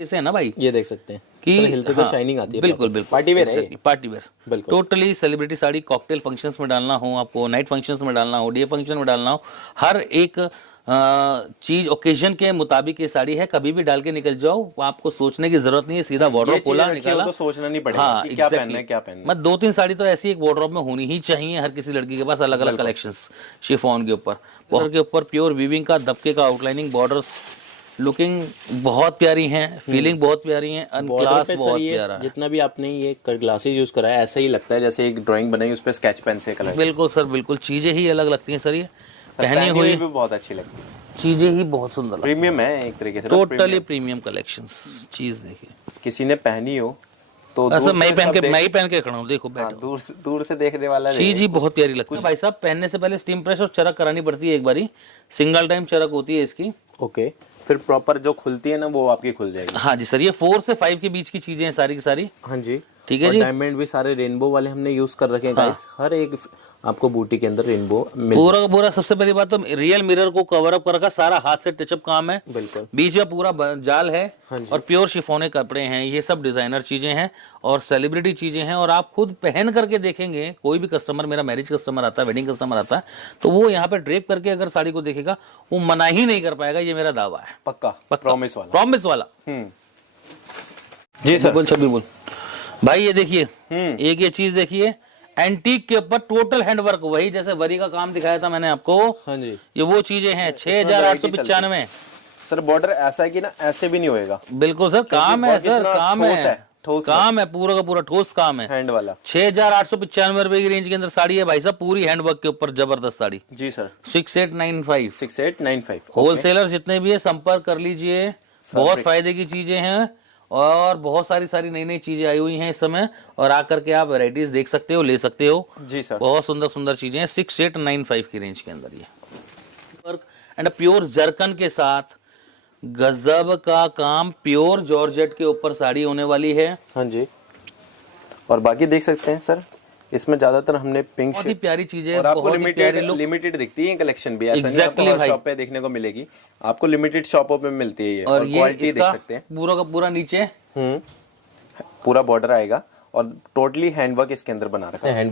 इसे है ना भाई, ये देख सकते हैं कि हिलते तो शाइनिंग आती है। बिल्कुल बिल्कुल पार्टी वेयर है, पार्टी वेयर बिल्कुल totally celebrity sari. Cocktail functions में डालना हो आपको, नाइट फंक्शंस में डालना हो, डे फंक्शन में डालना हो, हर एक चीज ओकेजन के मुताबिक ये साड़ी है। कभी भी डाल के निकल जाओ, आपको सोचने की जरूरत नहीं है, सीधा वार्डरोब खोला निकाला, तो सोचना नहीं पड़ेगा हाँ, कि क्या पहनना है क्या पहनना है। मतलब 2-3 साड़ी तो ऐसी एक वार्डरोब में होनी ही चाहिए हर किसी लड़की के पास, अलग अलग कलेक्शंस। शिफॉन के ऊपर, बॉर्डर के ऊपर प्योर वीविंग का दबके का आउटलाइनिंग बॉर्डर्स, लुकिंग बहुत प्यारी है, फीलिंग बहुत प्यारी है, अनक्लास बहुत प्यारा है। जितना भी आपने ये ग्लासेस यूज करा है ऐसा ही लगता है जैसे एक ड्राइंग बनाई उस पे स्केच पेन से कलर। बिल्कुल सर बिल्कुल, चीजें ही अलग लगती हैं सर, ये पहनी हुई भी बहुत अच्छी लगती है, चीजें ही बहुत सुंदर, प्रीमियम है एक तरीके से, टोटली प्रीमियम कलेक्शंस। चीज देखिए, किसी ने पहनी हो तो ऐसा मैं ही पहन के खड़ा हूँ, देखो बैठो, दूर से देखने वाला चीज ही बहुत प्यारी लगती है भाई साहब। पहनने से पहले स्टीम प्रेस और चरक करानी पड़ती है एक बारी, सिंगल टाइम चरक होती है इसकी। ओके, फिर प्रॉपर जो खुलती है ना वो आपकी खुल जाएगी। हाँ जी सर, ये 4 से 5 के बीच की चीजें हैं सारी की सारी। हाँ जी, ठीक है जी। डायमंड भी सारे रेनबो वाले हमने यूज कर रखे हैं गाइस, हर एक आपको बूटी के अंदर रेनबो पूरा का पूरा। सबसे पहली बात तो रियल मिरर को कवर अप कर रखा, सारा हाथ से टचअप काम है, बिल्कुल। बीच में पूरा जाल है, और प्योर शिफोने कपड़े हैं, ये सब डिजाइनर चीजें हैं और सेलिब्रिटी चीजें हैं। और आप खुद पहन करके देखेंगे, कोई भी कस्टमर, मेरा मैरिज कस्टमर आता है, वेडिंग कस्टमर आता है, तो वो यहाँ पे ड्रेप करके अगर साड़ी को देखेगा वो मना ही नहीं कर पाएगा, ये मेरा दावा है। पक्का प्रॉमिस वाला, प्रॉमिस वाला। जी सर, बोल छबी बोल भाई। ये देखिए, एक ये चीज देखिए, एंटीक के ऊपर टोटल हैंडवर्क, वही जैसे वरी का काम दिखाया था मैंने आपको। हाँ जी, ये वो चीजें हैं। 6895 सर। बॉर्डर ऐसा है कि ना ऐसे भी नहीं होएगा। बिल्कुल सर, काम है सर, काम है, काम है, पूरा का पूरा ठोस काम है, हैंड वाला। 6895 रुपए की रेंज के अंदर साड़ी है भाई साहब, पूरी हैंडवर्क के ऊपर जबरदस्त साड़ी। जी सर, 6895 होलसेलर जितने भी है संपर्क कर लीजिए, बहुत फायदे की चीजें हैं और बहुत सारी नई नई चीजें आई हुई हैं इस समय, और आकर के आप वैरायटीज देख सकते हो, ले सकते हो। जी सर, बहुत सुंदर सुंदर चीजें हैं 6895 की रेंज के अंदर ये। एंड प्योर जरकन के साथ गजब का काम, प्योर जॉर्जेट के ऊपर साड़ी होने वाली है। हाँ जी, और बाकी देख सकते हैं सर, इसमें ज्यादातर हमने पिंक, बहुत ही प्यारी चीजें, और आपको लिमिटेड दिखती है कलेक्शन भी, ऐसा नहीं आपको हर शॉप पे देखने को मिलेगी, आपको लिमिटेड शॉपों पे मिलती है ये। और क्वालिटी देख सकते हैं, पूरा का पूरा नीचे पूरा बॉर्डर आएगा और टोटली हैंडवर्क इसके अंदर बना रखा है।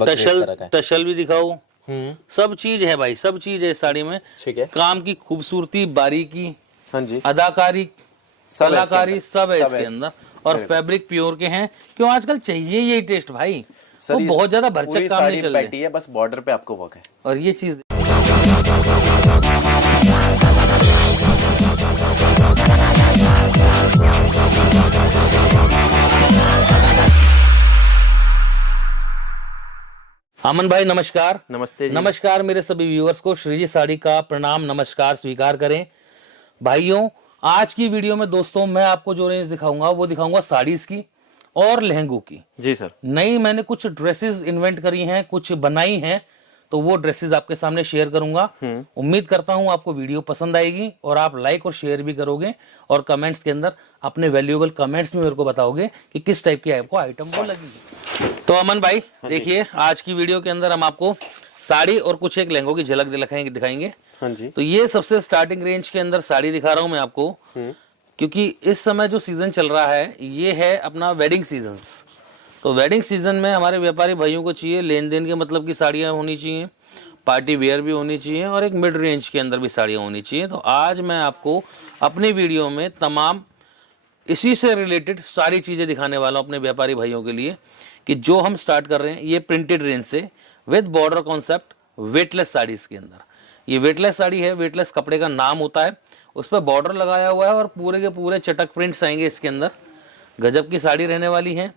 टशल भी दिखाओ, सब चीज है भाई, सब चीज है इस साड़ी में। ठीक है, काम की खूबसूरती, बारीकी, हाँ जी, अदाकारी, कलाकारी सब है इसके अंदर। और फैब्रिक प्योर के हैं, क्यों आजकल चाहिए यही टेस्ट भाई, वो बहुत ज्यादा भरचक काम नहीं चल रही है, बस बॉर्डर पे आपको वर्क है। और ये चीज अमन भाई नमस्कार। नमस्ते जी। नमस्कार मेरे सभी व्यूअर्स को श्रीजी साड़ी का प्रणाम नमस्कार स्वीकार करें। भाइयों, आज की वीडियो में दोस्तों मैं आपको जो रेंज दिखाऊंगा वो दिखाऊंगा साड़ीज की और लहंगों की। जी सर। नई मैंने कुछ ड्रेसेस इन्वेंट करी हैं, कुछ बनाई हैं, तो वो ड्रेसेस आपके सामने शेयर करूंगा। उम्मीद करता हूं आपको वीडियो पसंद आएगी और आप लाइक और शेयर भी करोगे और कमेंट्स के अंदर अपने वैल्यूएबल कमेंट्स में मेरे को बताओगे कि किस टाइप की आपको आइटम वो लगेगी। तो अमन भाई देखिए, आज की वीडियो के अंदर हम आपको साड़ी और कुछ एक लहंगों की झलक दिखाएंगे। हाँ जी। तो ये सबसे स्टार्टिंग रेंज के अंदर साड़ी दिखा रहा हूं मैं आपको, क्योंकि इस समय जो सीजन चल रहा है ये है अपना वेडिंग सीजन। तो वेडिंग सीजन में हमारे व्यापारी भाइयों को चाहिए लेन देन के मतलब की साड़ियां होनी चाहिए, पार्टी वेयर भी होनी चाहिए और एक मिड रेंज के अंदर भी साड़ियां होनी चाहिए। तो आज मैं आपको अपनी वीडियो में तमाम इसी से रिलेटेड सारी चीजें दिखाने वाला हूं अपने व्यापारी भाइयों के लिए, कि जो हम स्टार्ट कर रहे हैं ये प्रिंटेड रेंज से with border concept weightless saris के अंदर। ये वेटलेस साड़ी है, वेटलेस कपड़े का नाम होता है, उस पर बॉर्डर लगाया हुआ है और पूरे के पूरे चटक प्रिंट्स आएंगे इसके अंदर। गजब की साड़ी रहने वाली है,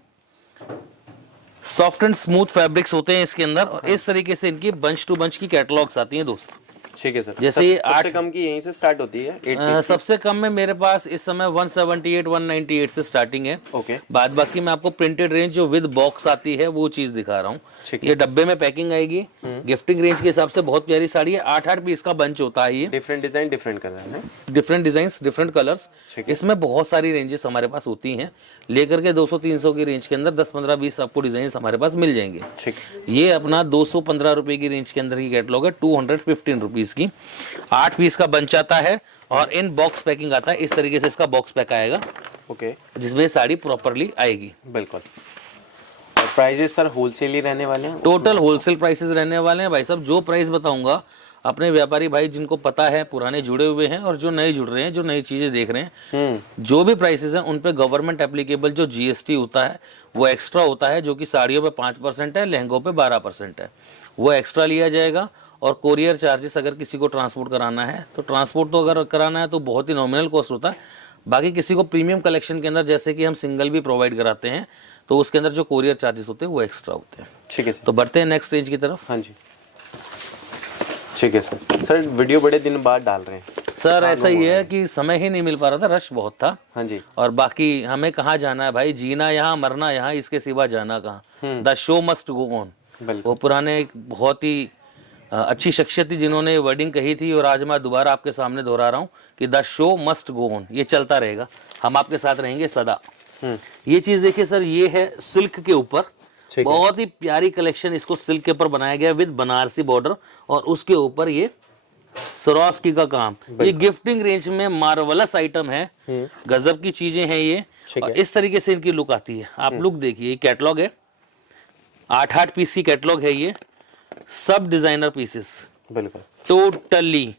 सॉफ्ट एंड स्मूथ फैब्रिक्स होते हैं इसके अंदर और इस तरीके से इनकी बंच टू बंच की कैटलॉग्स आती हैं दोस्त। ठीक है सर। जैसे सबसे कम की यहीं से स्टार्ट होती है? सबसे कम में मेरे पास इस समय 178 198 से स्टार्टिंग है। ओके। बाद बाकी मैं आपको प्रिंटेड रेंज जो विद बॉक्स आती है वो चीज दिखा रहा हूँ। ये डब्बे में पैकिंग आएगी, गिफ्टिंग रेंज के हिसाब से बहुत प्यारी साड़ी है। 8-8 पीस का बंच होता है ये, डिफरेंट डिजाइन डिफरेंट कलर है, डिफरेंट डिजाइन डिफरेंट कलर्स। इसमें बहुत सारी रेंजेस हमारे पास होती हैं, लेकर के 200-300 की रेंज के अंदर 10-15-20 आपको डिजाइन हमारे पास मिल जाएंगे। ये अपना 215 रुपए की रेंज के अंदर की कैटलॉग है, 215 रुपीज की। 8 पीस का बंच आता है और इन बॉक्स पैकिंग आता है, इस तरीके से इसका बॉक्स पैक आएगा। ओके, जिसमें साड़ी प्रॉपरली आएगी। बिल्कुल। और प्राइजेस सर होलसेल ही रहने वाले हैं? टोटल होलसेल प्राइसेस रहने वाले हैं भाई साहब। जो प्राइस बताऊंगा अपने व्यापारी भाई जिनको पता है, पुराने जुड़े हुए हैं और जो नए जुड़ रहे हैं, जो नई चीजें देख रहे हैं, जो भी प्राइसेस हैं उन पे गवर्नमेंट एप्लीकेबल जो जीएसटी होता है वो एक्स्ट्रा होता है, जो कि साड़ियों पे 5% है, लहंगों पे 12% है, वो एक्स्ट्रा लिया जाएगा। और कोरियर चार्जेस अगर किसी को ट्रांसपोर्ट कराना है तो ट्रांसपोर्ट तो अगर कराना है तो बहुत ही नॉमिनल कॉस्ट होता है। बाकी किसी को प्रीमियम कलेक्शन के अंदर जैसे कि हम सिंगल भी प्रोवाइड कराते हैं तो उसके अंदर जो कोरियर चार्जेस होते हैं वो एक्स्ट्रा होते हैं। ठीक है तो बढ़ते हैं नेक्स्ट रेंज की तरफ। हाँ जी, ठीक है सर। सर वीडियो बड़े दिन बाद डाल रहे हैं सर, ऐसा ही है कि समय ही नहीं मिल पा रहा था, रश बहुत था। हाँ जी। और बाकी हमें कहाँ जाना है भाई, जीना यहाँ मरना यहाँ, इसके सिवा जाना कहाँ। The show must go on. वो पुराने एक बहुत ही अच्छी शख्सियत थी जिन्होंने वर्डिंग कही थी और आज मैं दोबारा आपके सामने दोहरा रहा हूँ कि the show must go on. ये चलता रहेगा, हम आपके साथ रहेंगे सदा। ये चीज देखिए सर, ये है सिल्क के ऊपर, बहुत ही प्यारी कलेक्शन। इसको सिल्क के ऊपर बनाया गया विद बनारसी बॉर्डर और उसके ऊपर ये सरोस्की का काम। ये गिफ्टिंग रेंज में मार्वलस आइटम है, गजब की चीजें हैं ये। और इस तरीके से इनकी लुक आती है। आप लुक देखिए, कैटलॉग है, 8 पीस की कैटलॉग है ये, सब डिजाइनर पीसेस बिल्कुल टोटली।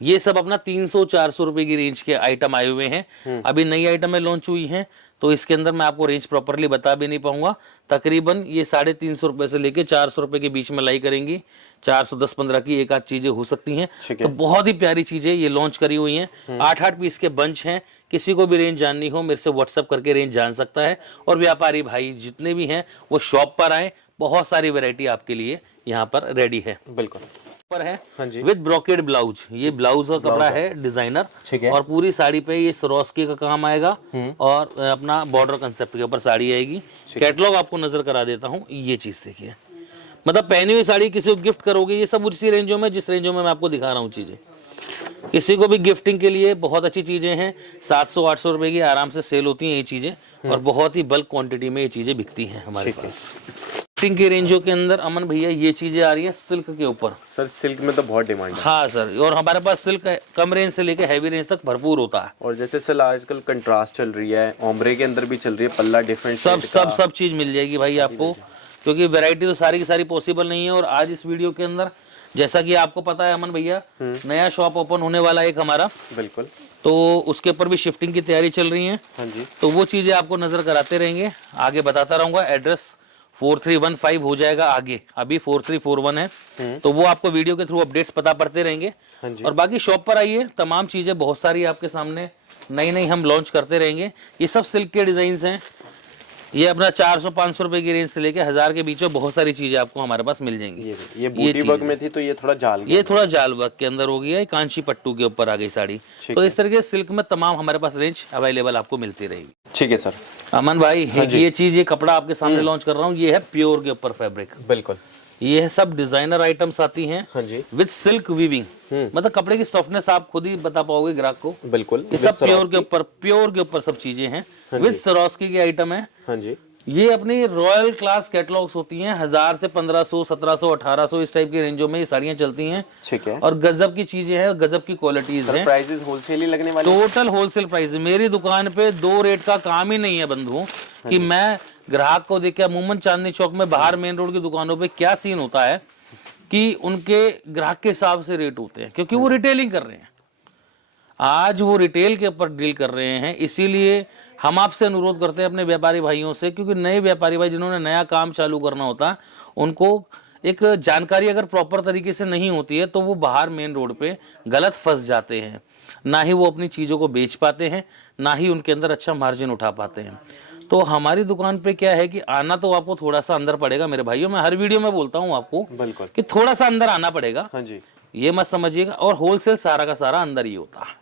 ये सब अपना 300-400 रुपए की रेंज के आइटम आए हुए हैं। अभी नई आइटमें लॉन्च हुई हैं तो इसके अंदर मैं आपको रेंज प्रॉपरली बता भी नहीं पाऊंगा। तकरीबन ये 350 रुपए से लेके 400 रुपए के बीच में लाई करेंगी। 410-15 की एक आध चीजें हो सकती हैं। तो बहुत ही प्यारी चीजें ये लॉन्च करी हुई हैं। 8 पीस के बंच हैं। किसी को भी रेंज जाननी हो मेरे से व्हाट्सअप करके रेंज जान सकता है। और व्यापारी भाई जितने भी हैं वो शॉप पर आए, बहुत सारी वैरायटी आपके लिए यहाँ पर रेडी है। बिल्कुल पर है हाँ जी, विद ब्रोकेड ब्लाउज। ये ब्लाउज का कपड़ा है डिजाइनर, और पूरी साड़ी पे ये सरोस्की का काम आएगा और अपना बॉर्डर कंसेप्ट के ऊपर साड़ी आएगी। कैटलॉग आपको नजर करा देता हूँ। ये चीज देखिए, मतलब पहनी हुई साड़ी किसी को गिफ्ट करोगे, ये सब उसी रेंजों में जिस रेंजों में मैं आपको दिखा रहा हूँ चीजें। किसी को भी गिफ्टिंग के लिए बहुत अच्छी चीजें हैं। 700-800 रुपए की आराम से सेल होती हैं ये चीजें, और बहुत ही बल्क क्वांटिटी में ये चीजें बिकती हैं हमारे पास। गिफ्टिंग के रेंजों के अंदर अमन भैया ये चीजें आ रही हैं सिल्क के ऊपर। सर सिल्क में तो बहुत डिमांड है। हाँ सर, और हमारे पास सिल्क कम रेंज से लेके हैवी रेंज तक भरपूर होता है। और जैसे सर आजकल कंट्रास्ट चल रही है, ओम्ब्रे के अंदर भी चल रही है, पल्ला डिफरेंट, सब चीज मिल जाएगी भाई आपको, क्योंकि वैरायटी तो सारी की सारी पॉसिबल नहीं है। और आज इस वीडियो के अंदर जैसा कि आपको पता है अमन भैया, नया शॉप ओपन होने वाला है एक हमारा, बिल्कुल, तो उसके ऊपर भी शिफ्टिंग की तैयारी चल रही है। हाँ जी। तो वो चीजें आपको नजर कराते रहेंगे, आगे बताता रहूंगा। एड्रेस 4315 हो जाएगा आगे, अभी 4341 है। तो वो आपको वीडियो के थ्रू अपडेट्स पता पड़ते रहेंगे। हाँ जी। और बाकी शॉप पर आइए, तमाम चीजें बहुत सारी आपके सामने नई हम लॉन्च करते रहेंगे। ये सब सिल्क के डिजाइन हैं। ये अपना 400-500 रुपए की रेंज से लेके 1000 के बीच में बहुत सारी चीजें आपको हमारे पास मिल जाएंगी। ये बूटी वर्क में थी तो ये थोड़ा जाल वर्क के अंदर हो गया, कांची पट्टू के ऊपर आ गई साड़ी। तो इस तरीके से सिल्क में तमाम हमारे पास रेंज अवेलेबल आपको मिलती रहेगी। ठीक है सर। अमन भाई ये चीज, ये कपड़ा आपके सामने लॉन्च कर रहा हूँ, ये है प्योर के ऊपर फैब्रिक। बिल्कुल, ये है सब डिजाइनर आइटम्स आती हैं। हाँ जी। विद सिल्क वीविंग, मतलब कपड़े की सॉफ्टनेस आप खुद ही बता पाओगे ग्राहक को। बिल्कुल, ये सब प्योर के ऊपर सब चीजें हैं। विद सरोस्की की आइटम है। हाँ जी। ये अपनी रॉयल क्लास कैटलॉग्स होती हैं, 1000 से 1500, 1700, 1800 इस टाइप की रेंजों में ये साड़ियां चलती हैं। ठीक है। और गजब की चीजें हैं, गजब की क्वालिटीज हैं। प्राइसेस होलसेल ही लगने वाले, टोटल होलसेल प्राइस। मेरी दुकान पे 2 रेट का काम ही नहीं है बंधु, कि मैं ग्राहक को देख के अमूमन चांदनी चौक में बाहर मेन रोड की दुकानों पे क्या सीन होता है कि उनके ग्राहक के हिसाब से रेट होते हैं, क्योंकि वो रिटेलिंग कर रहे हैं। आज वो रिटेल के ऊपर डील कर रहे हैं। इसीलिए हम आपसे अनुरोध करते हैं अपने व्यापारी भाइयों से, क्योंकि नए व्यापारी भाई जिन्होंने नया काम चालू करना होता है, उनको एक जानकारी अगर प्रॉपर तरीके से नहीं होती है तो वो बाहर मेन रोड पे गलत फंस जाते हैं। ना ही वो अपनी चीज़ों को बेच पाते हैं, ना ही उनके अंदर अच्छा मार्जिन उठा पाते हैं। तो हमारी दुकान पे क्या है कि आना तो आपको थोड़ा सा अंदर पड़ेगा मेरे भाइयों। मैं हर वीडियो में बोलता हूँ आपको कि थोड़ा सा अंदर आना पड़ेगा। हाँ जी। ये मत समझिएगा। और होलसेल सारा का सारा अंदर ही होता है,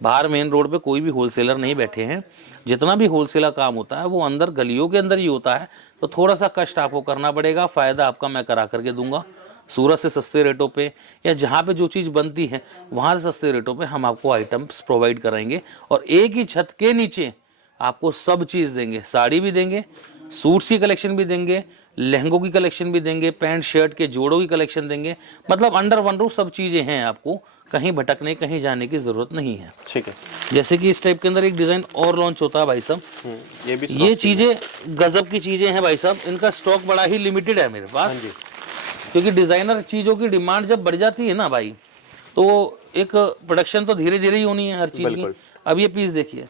बाहर मेन रोड पे कोई भी होलसेलर नहीं बैठे हैं। जितना भी होलसेलर काम होता है वो अंदर गलियों के अंदर ही होता है। तो थोड़ा सा कष्ट आपको करना पड़ेगा, फायदा आपका मैं करा करके दूंगा। सूरत से सस्ते रेटों पे या जहाँ पे जो चीज़ बनती है वहाँ से सस्ते रेटों पे हम आपको आइटम्स प्रोवाइड कराएंगे। और एक ही छत के नीचे आपको सब चीज़ देंगे, साड़ी भी देंगे, सूट्स की कलेक्शन भी देंगे, लहंगों की कलेक्शन भी देंगे, पैंट शर्ट के जोड़ों की कलेक्शन देंगे। मतलब अंडर वन रूफ सब चीजें हैं, आपको कहीं भटकने कहीं जाने की जरूरत नहीं है। ठीक है। जैसे कि इस टाइप के अंदर एक डिजाइन और लॉन्च होता है भाई साहब, ये भी ये चीजें गजब की चीजें हैं भाई साहब। इनका स्टॉक बड़ा ही लिमिटेड है मेरे पास, क्योंकि डिजाइनर चीजों की डिमांड जब बढ़ जाती है ना भाई, तो एक प्रोडक्शन तो धीरे धीरे ही होनी है हर चीज की। अब ये पीस देखिए,